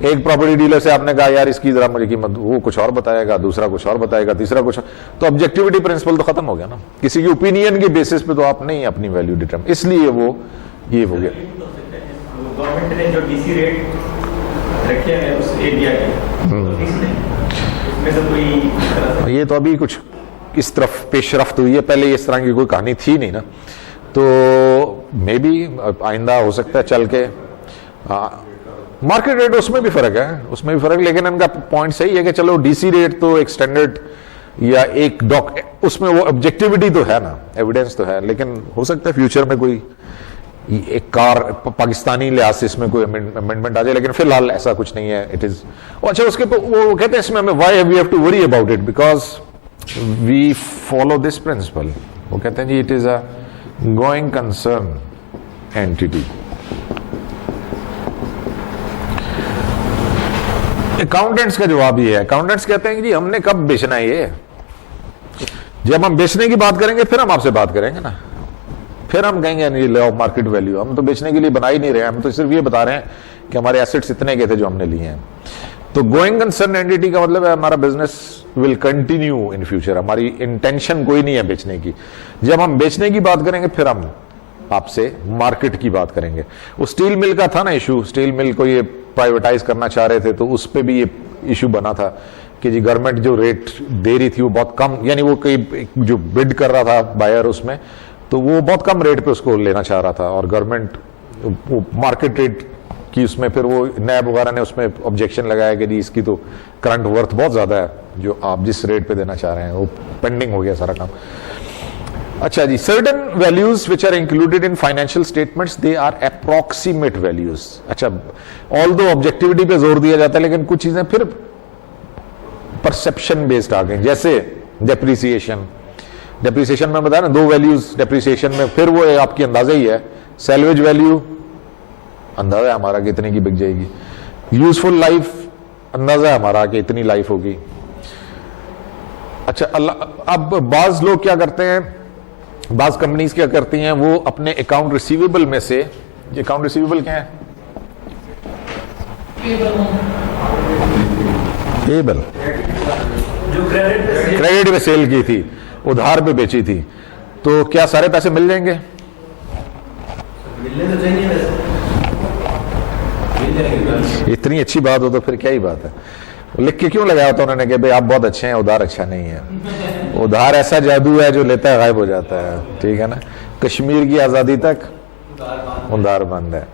एक प्रॉपर्टी डीलर से आपने कहा यार इसकी जरा मुझे कीमत, वो कुछ और बताएगा, दूसरा कुछ और बताएगा, तीसरा कुछ और, तो ऑब्जेक्टिविटी प्रिंसिपल तो खत्म हो गया ना। किसी की ओपिनियन के बेसिस पे तो आप नहीं अपनी वैल्यू डिटरमाइन, इसलिए वो ये हो गया। गवर्नमेंट ने जो डीसी रेट रखे हैं उस एरिया के, इसमें से कोई ये तो अभी कुछ इस तरफ पेशरफ्त हुई है, पहले इस तरह की कोई कहानी थी नहीं ना। तो मे बी आइंदा हो सकता है चल के मार्केट रेट उसमें भी फर्क है, उसमें भी फर्क। लेकिन इनका पॉइंट सही है कि चलो डीसी रेट तो एक स्टैंडर्ड या एक डॉक, उसमें वो ऑब्जेक्टिविटी तो है ना, एविडेंस तो है। लेकिन हो सकता है फ्यूचर में कोई एक कार पाकिस्तानी लिहाज से इसमें कोई अमेंडमेंट आ जाए, लेकिन फिलहाल ऐसा कुछ नहीं है। इट इज अच्छा, उसके वो कहते हैं इसमें हमें why we have to worry about it because we follow this principle. वो कहते हैं जी it is a going concern entity. Accountants का जवाब ये है, अकाउंटेंट्स कहते हैं कि जी हमने कब बेचना है ये, जब हम बेचने की बात करेंगे फिर हम आपसे बात करेंगे ना, फिर हम कहेंगे नहीं ले मार्केट वैल्यू। हम तो बेचने के लिए बना ही नहीं रहे हैं, हम तो सिर्फ ये बता रहे हैं कि हमारे एसेट्स इतने के थे जो हमने लिए हैं। तो गोइंग कंसर्न एंटिटी का मतलब है हमारा business will continue in future, हमारी इंटेंशन कोई नहीं है बेचने की। जब हम बेचने की बात करेंगे फिर हम आपसे मार्केट की बात करेंगे। वो स्टील मिल का था ना इशू, स्टील मिल को ये प्राइवेटाइज करना चाह रहे थे, तो उस पर भी ये इशू बना था कि जी गवर्नमेंट जो रेट दे रही थी वो बहुत कम, यानी वो कई जो बिड कर रहा था बायर उसमें, तो वो बहुत कम रेट पे उसको लेना चाह रहा था और गवर्नमेंट वो मार्केट रेट की उसमें फिर वो नैब वगैरह ने उसमें ऑब्जेक्शन लगाया कि जी इसकी तो करंट वर्थ बहुत ज्यादा है, जो आप जिस रेट पे देना चाह रहे हैं वो पेंडिंग हो गया सारा काम। अच्छा जी, certain values which are included in financial statements they are approximate values. अच्छा, ऑल्दो ऑब्जेक्टिविटी पे जोर दिया जाता है लेकिन कुछ चीजें फिर परसेप्शन बेस्ड आ गई, जैसे डेप्रिसिएशन। डेप्रिसिएशन में बताया ना दो वैल्यूज डेप्रिसिएशन में, फिर वो आपकी अंदाजा ही है। सैलवेज वैल्यू अंदाजा है हमारा कि इतने की बिक जाएगी, यूजफुल लाइफ अंदाजा है हमारा कि इतनी लाइफ होगी। अच्छा, अब बाज लोग क्या करते हैं, बाज कंपनीज क्या करती हैं, वो अपने अकाउंट रिसीवेबल में से, ये अकाउंट रिसीवेबल क्या है, पेबल, जो क्रेडिट पे सेल की थी, उधार पे बेची थी, तो क्या सारे पैसे मिल जाएंगे? मिलने तो चाहिए वैसे, मिल जाएंगे। इतनी अच्छी बात हो तो फिर क्या ही बात है। लिख के क्यों लगाया होता उन्होंने कि भाई आप बहुत अच्छे हैं, उधार अच्छा नहीं है। उधार ऐसा जादू है जो लेता है गायब हो जाता है, ठीक है ना। कश्मीर की आजादी तक उधार बंद है,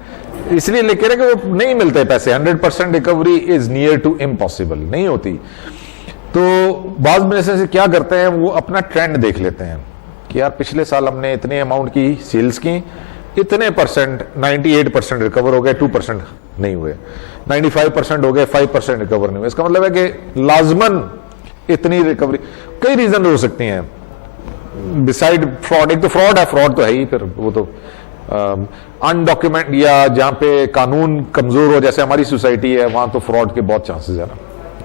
इसलिए लिख के कि वो नहीं मिलते पैसे। 100% recovery is near to impossible, नहीं होती। तो बाज बिजनेस क्या करते हैं, वो अपना ट्रेंड देख लेते हैं कि यार पिछले साल हमने इतने अमाउंट की सेल्स की, इतने परसेंट 98% रिकवर हो गए, 2% नहीं हुए, 95% हो गए, 5% रिकवर नहीं हुए। इसका मतलब है कि लाजमन इतनी रिकवरी, कई रीजन हो सकती हैं बिसाइड फ्रॉड। एक तो फ्रॉड है, फ्रॉड तो है ही, फिर वो तो अनडॉक्यूमेंट या जहां पे कानून कमजोर हो, जैसे हमारी सोसाइटी है, वहां तो फ्रॉड के बहुत चांसेस है ना।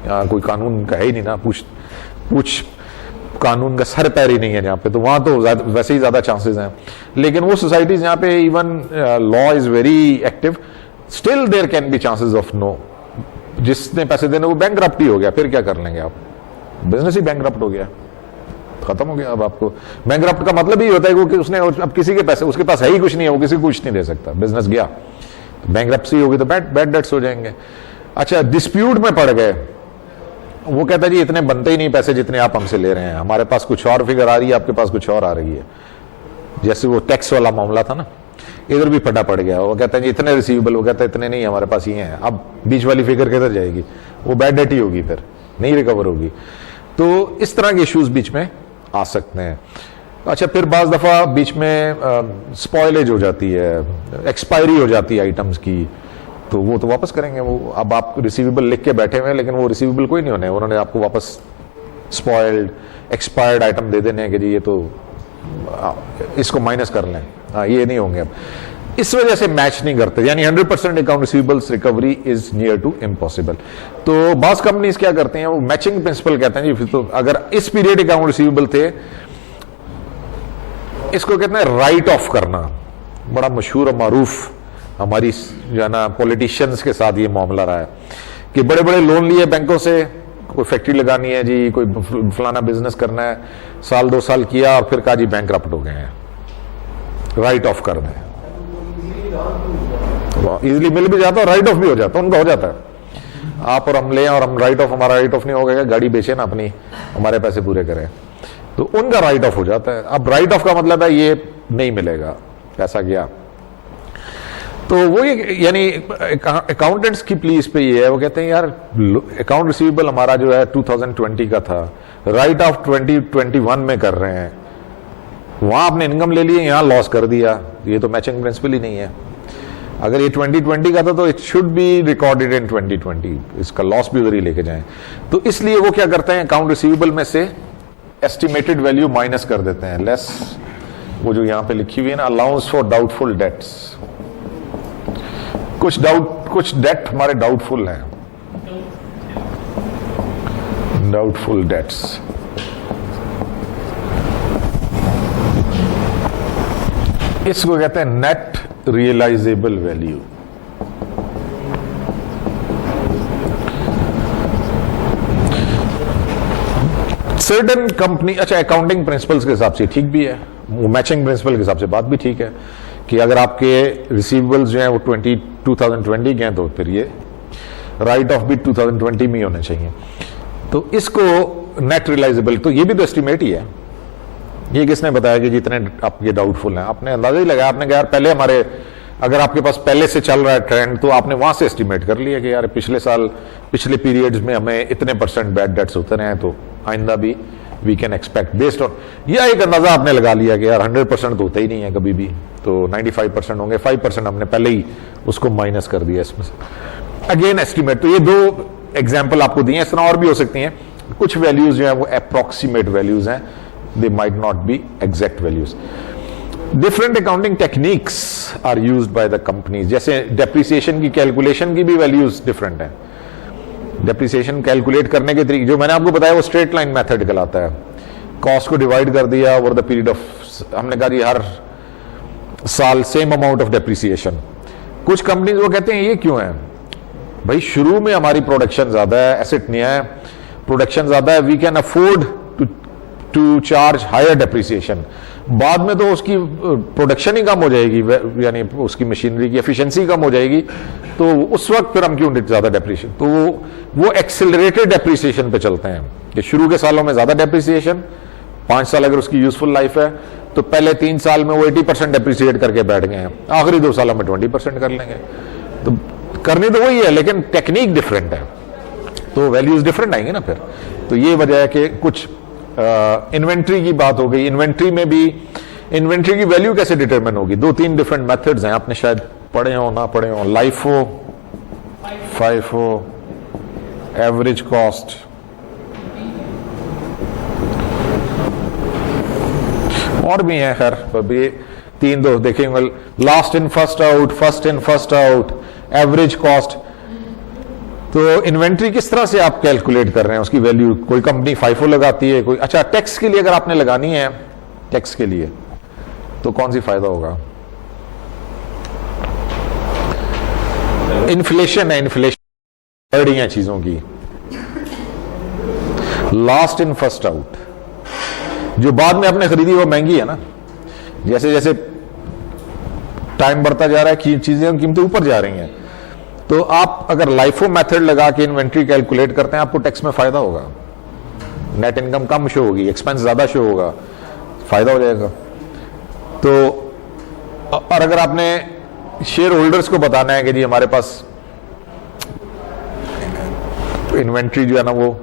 यहाँ कोई कानून का है ही नहीं ना, पूछ कानून का सर पैर ही नहीं है जहाँ पे, तो वहां तो वैसे ही ज्यादा चांसेस हैं। लेकिन वो सोसाइटीज जहाँ पे even law is very active, still there can be chances of no. जिसने पैसे देने वो बैंकरप्ट ही हो गया, फिर क्या कर लेंगे आप, बिजनेस ही बैंकरप्ट हो गया, खत्म हो गया। अब आपको बैंकरप्ट का मतलब ही होता है कि उसने अब किसी के पैसे, उसके पास है ही कुछ नहीं है, वो किसी को कुछ नहीं दे सकता, बिजनेस गया। बैंकरप्सी होगी तो बैड डेट्स हो जाएंगे। अच्छा, डिस्प्यूट में पड़ गए, वो कहता है जी इतने बनते ही नहीं पैसे जितने आप हमसे ले रहे हैं, हमारे पास कुछ और फिगर आ रही है, आपके पास कुछ और आ रही है। जैसे वो टैक्स वाला मामला था ना, इधर भी फटा पड़ गया। वो कहता है जी इतने रिसीवेबल, वो कहता है इतने नहीं, हमारे पास ये हैं। अब बीच वाली फिगर किधर जाएगी, वो बैड डेट ही होगी, फिर नहीं रिकवर होगी। तो इस तरह के इश्यूज बीच में आ सकते हैं। अच्छा, फिर बाज दफा बीच में स्पॉइलेज हो जाती है, एक्सपायरी हो जाती है आइटम्स की, तो वो तो वापस करेंगे वो। अब आप रिसीवेबल लिख के बैठे हुए हैं, लेकिन वो रिसीवेबल कोई नहीं होने, उन्होंने आपको वापस स्पॉइल्ड एक्सपायर्ड आइटम दे देने हैं कि जी ये तो इसको माइनस कर लें, ये नहीं होंगे। अब इस वजह से मैच नहीं करते, यानी 100% account receivables recovery is near to impossible. तो बास कंपनीज क्या करते हैं, वो मैचिंग प्रिंसिपल कहते हैं जी। फिर तो अगर इस पीरियड अकाउंट रिसीवेबल थे, इसको कहते हैं राइट ऑफ करना, बड़ा मशहूर और मारूफ हमारी जो है ना पॉलिटिशियंस के साथ ये मामला रहा है कि बड़े बड़े लोन लिए बैंकों से, कोई फैक्ट्री लगानी है जी, कोई फलाना बिजनेस करना है, साल 2 साल किया और फिर कहा जी बैंकरप्ट हो गए हैं, राइट ऑफ कर दें। इजीली मिल भी जाता है, राइट ऑफ भी हो जाता है, उनका हो जाता है। आप और हम लें और हम राइट ऑफ, हमारा राइट ऑफ नहीं होगा, गाड़ी बेचे ना अपनी, हमारे पैसे पूरे करें, तो उनका राइट ऑफ हो जाता है। अब राइट ऑफ का मतलब है ये नहीं मिलेगा, पैसा गया। तो वो यानी अकाउंटेंट्स की प्लीज पे ये है, वो कहते हैं यार अकाउंट रिसीवेबल हमारा जो है 2020 का था, राइट ऑफ 2021 में कर रहे हैं, वहां आपने इनकम ले लिए, यहां लॉस कर दिया, ये तो मैचिंग प्रिंसिपल ही नहीं है। अगर ये 2020 का था तो it should be recorded in 2020, इसका लॉस भी उधर ही लेके जाएं। तो इसलिए वो क्या करते हैं, अकाउंट रिसीवेबल में से एस्टिमेटेड वैल्यू माइनस कर देते हैं, लेस वो जो यहां पे लिखी हुई है ना, अलाउंस फॉर डाउटफुल डेट्स। कुछ डेट हमारे डाउटफुल हैं, डाउटफुल डेट्स, इसको कहते हैं net realisable value. Certain company, अच्छा अकाउंटिंग प्रिंसिपल्स के हिसाब से ठीक भी है, वो मैचिंग प्रिंसिपल के हिसाब से बात भी ठीक है कि अगर आपके रिसीवेबल्स जो हैं वो 2020 के हैं तो फिर ये राइट ऑफ भी 2020 में होने चाहिए। तो इसको नेट रियलाइजेबल, तो ये भी तो एस्टिमेट ही है। ये किसने बताया कि जितने आपके डाउटफुल हैं, आपने अंदाजा ही लगाया, आपने कहा यार पहले हमारे, अगर आपके पास पहले से चल रहा है ट्रेंड तो आपने वहां से एस्टिमेट कर लिया कि यार पिछले साल, पिछले पीरियड्स में हमें इतने % बैड डेट्स होते रहे हैं, तो आइंदा भी we can expect based on, या एक अंदाजा आपने लगा लिया कि यार 100% तो होते ही नहीं है कभी भी, तो 95% होंगे, 5% हमने पहले ही उसको माइनस कर दिया इसमें से। अगेन एस्टिमेट, तो ये 2 एग्जाम्पल आपको दिए, इस तरह और भी हो सकती हैं। कुछ वैल्यूज जो है वो अप्रोक्सीमेट वैल्यूज हैं, they might not be exact values. Different accounting techniques are used by the companies. जैसे depreciation की कैलकुलेशन की भी वैल्यूज डिफरेंट है। डेप्रिसिएशन कैलकुलेट करने के तरीके जो मैंने आपको बताया वो स्ट्रेट लाइन मेथड कहलाता है। कॉस्ट को डिवाइड कर दिया ओवर द पीरियड ऑफ, हमने कहा जी हर साल सेम अमाउंट ऑफ डेप्रिसिएशन। कुछ कंपनीज वो कहते हैं ये क्यों है भाई, शुरू में हमारी प्रोडक्शन ज्यादा है, एसेट नहीं है, प्रोडक्शन ज्यादा है, we can afford to charge higher depreciation. बाद में तो उसकी प्रोडक्शन ही कम हो जाएगी, यानी उसकी मशीनरी की एफिशिएंसी कम हो जाएगी, तो उस वक्त फिर हम क्यों ज्यादा डेप्रिसिएशन, तो वो एक्सेलरेटेड डेप्रिसिएशन पे चलते हैं कि शुरू के सालों में ज्यादा डेप्रिसिएशन, 5 साल अगर उसकी यूजफुल लाइफ है तो पहले 3 साल में वो 80% डेप्रिसिएट करके बैठ गए हैं, आखिरी 2 सालों में 20% कर लेंगे। तो करनी तो वही है लेकिन टेक्निक डिफरेंट है, तो वैल्यूज डिफरेंट आएंगे ना फिर। तो ये वजह है कि कुछ इन्वेंट्री की बात हो गई, इन्वेंट्री में भी इन्वेंट्री की वैल्यू कैसे डिटरमिन होगी, 2-3 डिफरेंट मेथड्स हैं, आपने शायद पढ़े हो ना पढ़े हो, लाइफो, फाइफो, एवरेज कॉस्ट, और भी हैं खैर, अभी 3-2 देखेंगे। Last in first out, first in first out, average cost. तो इन्वेंट्री किस तरह से आप कैलकुलेट कर रहे हैं उसकी वैल्यू? कोई कंपनी फाइफो लगाती है, कोई, अच्छा टैक्स के लिए अगर आपने लगानी है, टैक्स के लिए तो कौन सी फायदा होगा? इन्फ्लेशन है, इन्फ्लेशन बढ़ रही है चीजों की। लास्ट इन फर्स्ट आउट, जो बाद में आपने खरीदी वो महंगी है ना, जैसे जैसे टाइम बढ़ता जा रहा है चीजें कीमतें ऊपर जा रही हैं। तो आप अगर लाइफो मेथड लगा के इन्वेंट्री कैलकुलेट करते हैं, आपको टैक्स में फायदा होगा, नेट इनकम कम शो होगी, एक्सपेंस ज्यादा शो होगा, फायदा हो जाएगा। तो और अगर आपने शेयर होल्डर्स को बताना है कि जी हमारे पास इन्वेंट्री जो है ना वो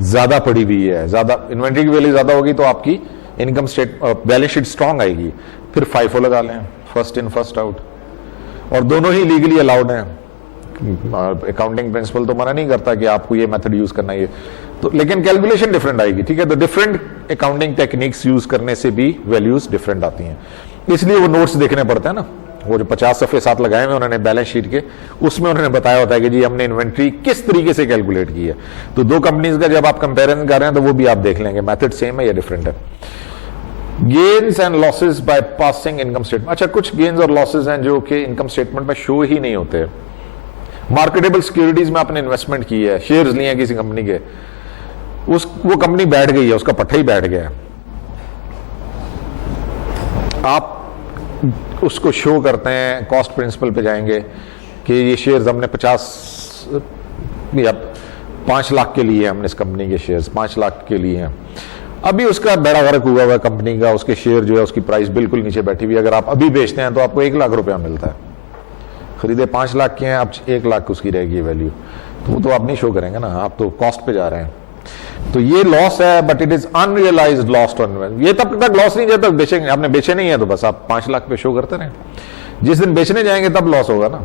ज्यादा पड़ी हुई है, ज्यादा इन्वेंट्री की वैल्यू ज्यादा होगी, तो आपकी income state balance sheet strong आएगी। फिर फाइफो लगा लें, फर्स्ट इन फर्स्ट आउट, और दोनों ही लीगली अलाउड हैं। अकाउंटिंग प्रिंसिपल तो मना नहीं करता कि आपको ये मेथड यूज करना है, तो लेकिन कैलकुलेशन डिफरेंट आएगी, ठीक है। तो डिफरेंट अकाउंटिंग टेक्निक्स यूज करने से भी वैल्यूज डिफरेंट आती हैं, इसलिए वो नोट्स देखने पड़ते हैं ना। वो जो 50 सफ़े साथ लगाए हुए उन्होंने बैलेंस शीट के, उसमें उन्होंने बताया होता है कि जी हमने इन्वेंट्री किस तरीके से कैलकुलेट की है। तो दो कंपनीज का जब आप कंपेरिजन कर रहे हैं तो वो भी आप देख लेंगे मेथड सेम है या डिफरेंट है। Gains and losses by passing income statement, अच्छा कुछ गेन्स और लॉसेस हैं जो कि इनकम स्टेटमेंट में शो ही नहीं होते। मार्केटेबल सिक्योरिटीज में आपने इन्वेस्टमेंट की है, शेयर्स लिए हैं किसी कंपनी के, वो कंपनी बैठ गई है, उसका पट्टा ही बैठ गया है, आप उसको शो करते हैं, कॉस्ट प्रिंसिपल पे जाएंगे कि ये शेयर्स हमने 50 या 5 लाख के लिए हमने इस कंपनी के शेयर्स 5 लाख के लिए हैं। अभी उसका बेड़ा गर्क हुआ हुआ कंपनी का, उसके शेयर जो है उसकी प्राइस बिल्कुल नीचे बैठी हुई है। अगर आप अभी बेचते हैं तो आपको 1 लाख रुपया मिलता है, खरीदे 5 लाख के हैं, अब 1 लाख उसकी रहेगी वैल्यू, तो वो तो आप नहीं शो करेंगे ना, आप तो कॉस्ट पे जा रहे हैं। तो ये लॉस है, but it is unrealised loss to invest. ये तब तक लॉस नहीं जब तक बेचेंगे, आपने बेचे नहीं है तो बस आप 5 लाख पे शो करते रहे। जिस दिन बेचने जाएंगे तब लॉस होगा ना,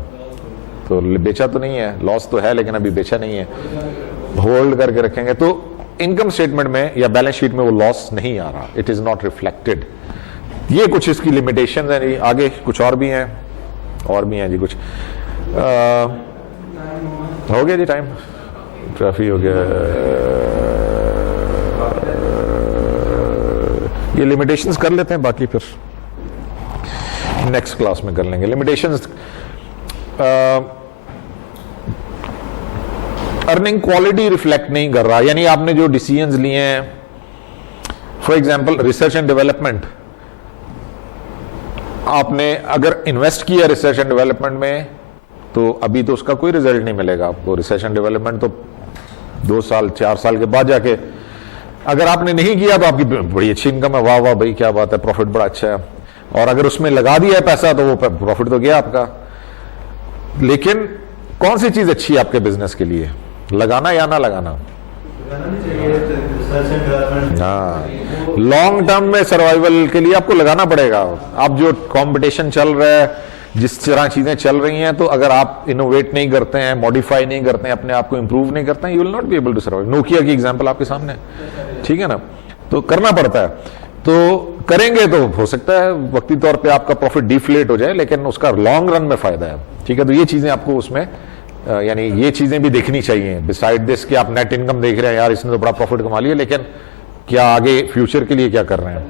तो बेचा तो नहीं है, लॉस तो है लेकिन अभी बेचा नहीं है, होल्ड करके रखेंगे तो इनकम स्टेटमेंट में या बैलेंस शीट में वो लॉस नहीं आ रहा, इट इज नॉट रिफ्लेक्टेड। ये कुछ इसकी लिमिटेशन है जी। आगे कुछ और भी हैं जी कुछ। हो गया जी टाइम, काफी हो गया। ये लिमिटेशंस कर लेते हैं, बाकी फिर नेक्स्ट क्लास में कर लेंगे। लिमिटेशंस, अर्निंग क्वालिटी रिफ्लेक्ट नहीं कर रहा, यानी आपने जो डिसीजंस लिए हैं, for example research and development, आपने अगर इन्वेस्ट किया रिसर्च एंड डेवलपमेंट में तो अभी तो उसका कोई रिजल्ट नहीं मिलेगा आपको। रिसर्च एंड डेवलपमेंट तो 2 साल 4 साल के बाद जाके, अगर आपने नहीं किया तो आपकी बड़ी अच्छी इनकम है, वाह वाह भाई क्या बात है, प्रॉफिट बड़ा अच्छा है, और अगर उसमें लगा दिया है पैसा तो वो प्रॉफिट तो गया आपका। लेकिन कौन सी चीज अच्छी है आपके बिजनेस के लिए, लगाना या ना लगाना? हाँ, लॉन्ग टर्म में सर्वाइवल के लिए आपको लगाना पड़ेगा। अब जो कंपटीशन चल रहा है, जिस तरह चीजें चल रही हैं, तो अगर आप इनोवेट नहीं करते हैं, मॉडिफाई नहीं करते हैं, अपने आप को इंप्रूव नहीं करते हैं, you will not be able to survive. Nokia की एग्जांपल आपके सामने, ठीक है ना। तो करना पड़ता है, तो करेंगे तो हो सकता है वक्ती तौर पे आपका प्रॉफिट डिफ्लेट हो जाए, लेकिन उसका लॉन्ग रन में फायदा है, ठीक है। तो ये चीजें आपको उसमें यानी ये चीजें भी देखनी चाहिए। बिसाइड दिस कि आप नेट इनकम देख रहे हैं, यार इसने तो बड़ा प्रॉफिट कमा लिया, लेकिन क्या आगे फ्यूचर के लिए क्या कर रहे हैं?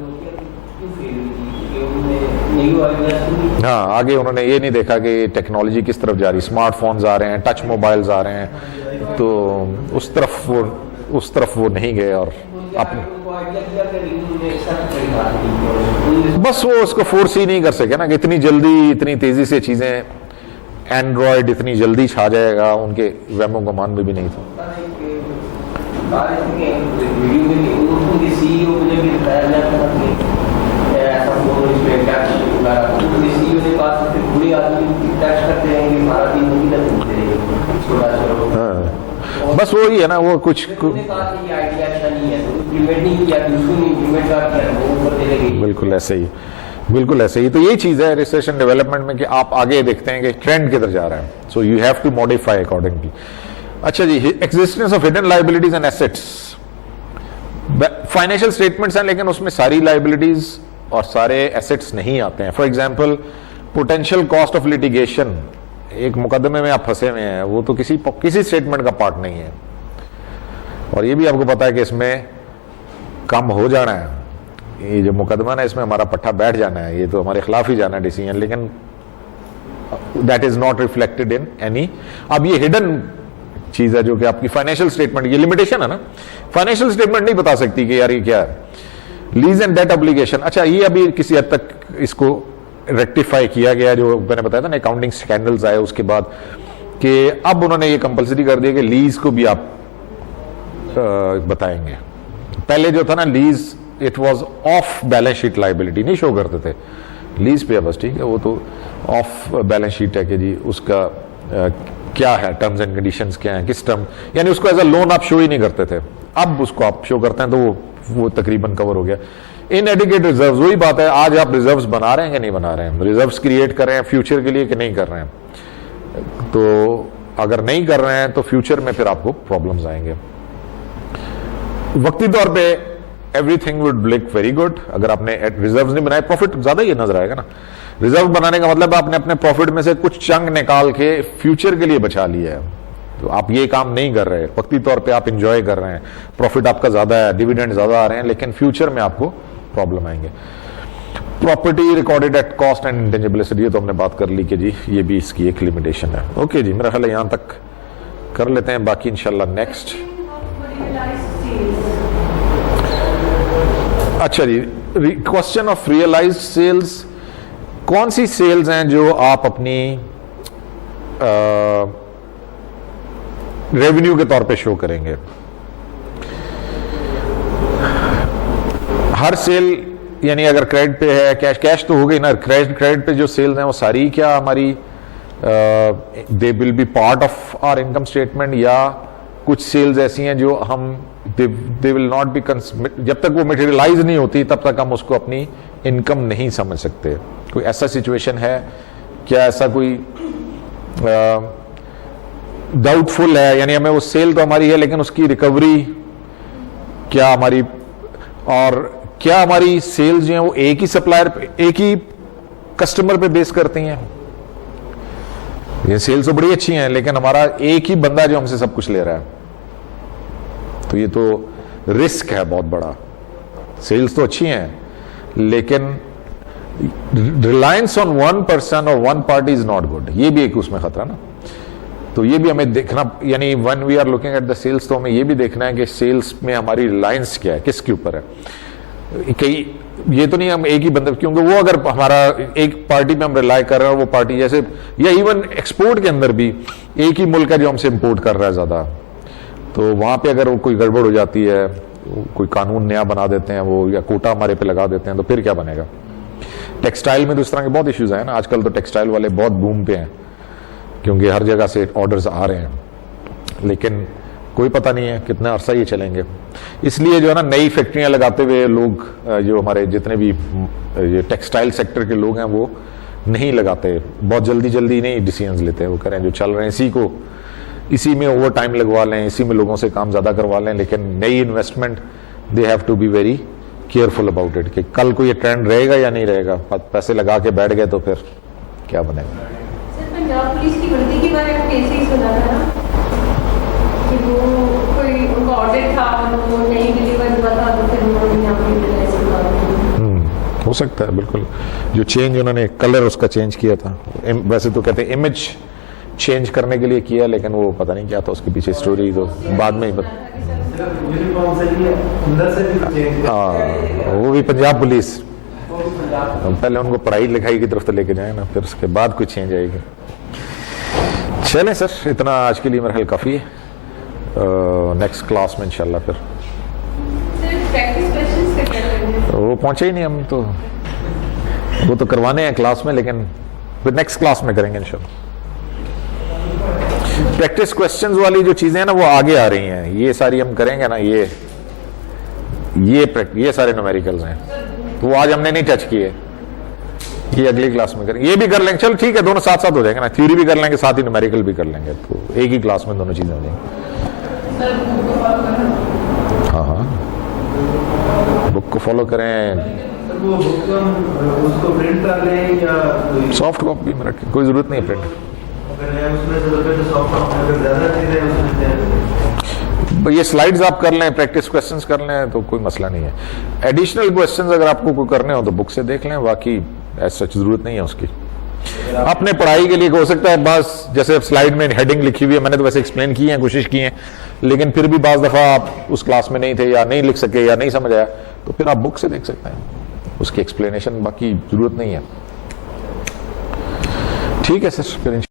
हाँ, आगे उन्होंने ये नहीं देखा कि टेक्नोलॉजी किस तरफ जा रही, स्मार्टफोन्स आ रहे हैं, टच मोबाइल्स आ रहे हैं, तो उस तरफ वो नहीं गए, और अपने बस वो उसको फोर्स ही नहीं कर सके ना कि इतनी जल्दी इतनी तेजी से चीजें, एंड्रॉयड इतनी जल्दी छा जाएगा, उनके वहमो गुमान में भी नहीं था। बस वो ही है ना, वो कुछ बिल्कुल ऐसे ही, बिल्कुल ऐसे ही। तो ये चीज है रिसर्च एंड डेवलपमेंट में कि आप आगे देखते हैं कि ट्रेंड किधर जा रहा है, so you have to modify accordingly. अच्छा जी, existence of hidden liabilities and assets, financial statements हैं लेकिन उसमें सारी लायबिलिटीज और सारे एसेट्स नहीं आते हैं। For example potential cost of litigation, एक मुकदमे में आप फंसे हुए हैं, वो तो किसी स्टेटमेंट का पार्ट नहीं है, और ये भी आपको पता है कि इसमें कम हो जाना है, ये जो मुकदमा है इसमें हमारा पट्टा बैठ जाना है, ये तो हमारे खिलाफ ही जाना है डिसीजन, लेकिन that is not reflected in any. अब ये हिडन चीज है जो कि आपकी फाइनेंशियल स्टेटमेंट, ये लिमिटेशन है ना, फाइनेंशियल स्टेटमेंट नहीं बता सकती कि यार ये क्या है। लीज एंड डेट ऑब्लिगेशन, अच्छा ये अभी किसी हद तक इसको रेक्टिफाई किया गया, जो मैंने बताया था ना अकाउंटिंग स्कैंडल्स आए उसके बाद, कि अब उन्होंने ये कंपलसरी कर दिया कि लीज को भी आप बताएंगे। पहले जो था ना lease, it was of balance sheet liability, नहीं शो करते थे लीज पे, बस ठीक है, वो तो ऑफ बैलेंस शीट है कि जी उसका क्या है, टर्म्स एंड कंडीशंस क्या हैं, किस टर्म, यानी उसको एज अ लोन आप शो ही नहीं करते थे। अब उसको आप शो करते हैं तो वो तकरीबन कवर हो गया। इनएडिक्वेट रिजर्व्स, वही बात है, आज आप रिजर्व्स बना रहे हैं कि नहीं बना रहे हैं, रिजर्व्स क्रिएट कर रहे हैं फ्यूचर के लिए कि नहीं कर रहे हैं। तो अगर नहीं कर रहे हैं तो फ्यूचर में फिर आपको प्रॉब्लम्स आएंगे। वक्ती तौर पे everything would look very good, अगर आपने रिजर्व्स नहीं बनाए, प्रॉफिट ज्यादा ही नजर आएगा ना। रिजर्व बनाने का मतलब आपने अपने प्रॉफिट में से कुछ चंक निकाल के फ्यूचर के लिए बचा लिया है, तो आप ये काम नहीं कर रहे, वक्ती तौर पे आप इंजॉय कर रहे हैं, प्रॉफिट आपका ज्यादा है, डिविडेंड ज्यादा आ रहे हैं, लेकिन फ्यूचर में आपको प्रॉब्लम आएंगे। Property recorded at cost and intangible asset, ये तो हमने बात कर ली कि जी ये भी इसकी एक लिमिटेशन है। ओके जी, मेरा ख्याल है यहां तक कर लेते हैं, बाकी इंशाल्लाह नेक्स्ट। अच्छा जी, क्वेश्चन ऑफ रियलाइज्ड सेल्स, कौन सी सेल्स हैं जो आप अपनी रेवेन्यू के तौर पे शो करेंगे? हर सेल, यानी अगर क्रेडिट पे है, कैश तो हो गई ना, क्रेडिट पे जो सेल्स हैं वो सारी क्या हमारी they will be part of our income statement, या कुछ सेल्स ऐसी हैं जो हम दे विल नॉट बी, जब तक वो मटेरियलाइज नहीं होती तब तक हम उसको अपनी इनकम नहीं समझ सकते? कोई ऐसा सिचुएशन है क्या, ऐसा कोई डाउटफुल है, यानी हमें वो सेल तो हमारी है लेकिन उसकी रिकवरी क्या हमारी, और क्या हमारी सेल्स जो है वो एक ही सप्लायर पे, एक ही कस्टमर पे बेस करती हैं? ये सेल्स तो बड़ी अच्छी हैं लेकिन हमारा एक ही बंदा जो हमसे सब कुछ ले रहा है, तो ये तो रिस्क है बहुत बड़ा। सेल्स तो अच्छी हैं लेकिन रिलायंस ऑन वन पर्सन और one party is not good, ये भी एक उसमें खतरा ना। तो ये भी हमें देखना, यानी when we are looking at the sales, तो हमें ये भी देखना है कि सेल्स में हमारी रिलायंस क्या है, किसके ऊपर है। कई ये तो नहीं हम एक ही बंदे, क्योंकि वो अगर हमारा एक पार्टी पे हम रिलाय कर रहे हैं, वो पार्टी जैसे, या इवन एक्सपोर्ट के अंदर भी एक ही मुल्क है जो हमसे इंपोर्ट कर रहा है ज्यादा, तो वहां पे अगर वो कोई गड़बड़ हो जाती है, कोई कानून नया बना देते हैं वो, या कोटा हमारे पे लगा देते हैं, तो फिर क्या बनेगा? टेक्सटाइल में तो इस तरह के बहुत इश्यूज हैं ना आजकल, तो टेक्सटाइल वाले बहुत बूम पे हैं क्योंकि हर जगह से ऑर्डर्स आ रहे हैं, लेकिन कोई पता नहीं है कितना अरसा ये चलेंगे। इसलिए जो है ना, नई फैक्ट्रियां लगाते हुए लोग, जो हमारे जितने भी ये टेक्सटाइल सेक्टर के लोग हैं वो नहीं लगाते, बहुत जल्दी नहीं डिसीजंस लेते हैं, वो करें जो चल रहे हैं इसी में ओवर टाइम लगवा लें, इसी में लोगों से काम ज्यादा करवा लें, लेकिन नई investment they have to be very careful about it, कि कल को ये ट्रेंड रहेगा या नहीं रहेगा। पैसे लगा के बैठ गए तो फिर क्या बनेगा? पंजाब पुलिस की भर्ती के बारे में केस ही सुना था ना, कि वो कोई उनका ऑडिट था और वो नहीं डिलीवर हुआ था, तो फिर उन्होंने यहाँ पे हो सकता है, बिल्कुल। जो चेंज उन्होंने कलर उसका चेंज किया था, वैसे तो कहते हैं इमेज चेंज करने के लिए किया, लेकिन वो पता नहीं क्या था उसके पीछे स्टोरी, तो बाद में ही वो भी पंजाब पुलिस, पहले उनको पढ़ाई लिखाई की तरफ तो लेके जाए ना, फिर उसके बाद कुछ चेंज आएगी। चलें सर, इतना आज के लिए मेरा ख्याल काफी है, नेक्स्ट क्लास में इंशाल्लाह फिर वो पहुंचे ही नहीं हम तो, वो तो करवाने हैं क्लास में, लेकिन फिर नेक्स्ट क्लास में करेंगे इंशाल्लाह। प्रैक्टिस क्वेश्चंस वाली जो चीजें हैं ना वो आगे आ रही हैं, ये सारी हम करेंगे ना, ये सारे न्यूमेरिकल्स हैं, तो वो आज हमने नहीं टच किए, ये अगली क्लास में करेंगे। ये भी कर लेंगे, चलो ठीक है, दोनों साथ साथ हो जाएंगे ना, थ्योरी भी कर लेंगे साथ ही न्यूमेरिकल भी कर लेंगे, तो एक ही क्लास में दोनों चीजें हो जाएंगी। हाँ, बुक को फॉलो करें। वो बुक को हम उसको प्रिंट कर लें या कोई सॉफ्ट कॉपी में रखें, कोई ज़रूरत नहीं है प्रिंट। अगर है उसमें से तो फिर सॉफ्ट कॉपी अगर ज़्यादा चीज़ें उसमें से ये स्लाइड्स आप कर लें, प्रैक्टिस क्वेश्चंस कर लें तो कोई मसला नहीं है। एडिशनल क्वेश्चंस अगर आपको कोई करने हो तो बुक से देख लें, बाकी ऐसा सच जरूरत नहीं है उसकी। अपने पढ़ाई के लिए हो सकता है बस जैसे स्लाइड में हेडिंग लिखी हुई है, मैंने तो वैसे एक्सप्लेन की है, कोशिश की है, लेकिन फिर भी बाज़ दफ़ा आप उस क्लास में नहीं थे या नहीं लिख सके या नहीं समझ आया तो फिर आप बुक से देख सकते हैं उसकी एक्सप्लेनेशन, बाकी जरूरत नहीं है। ठीक है सर, फिर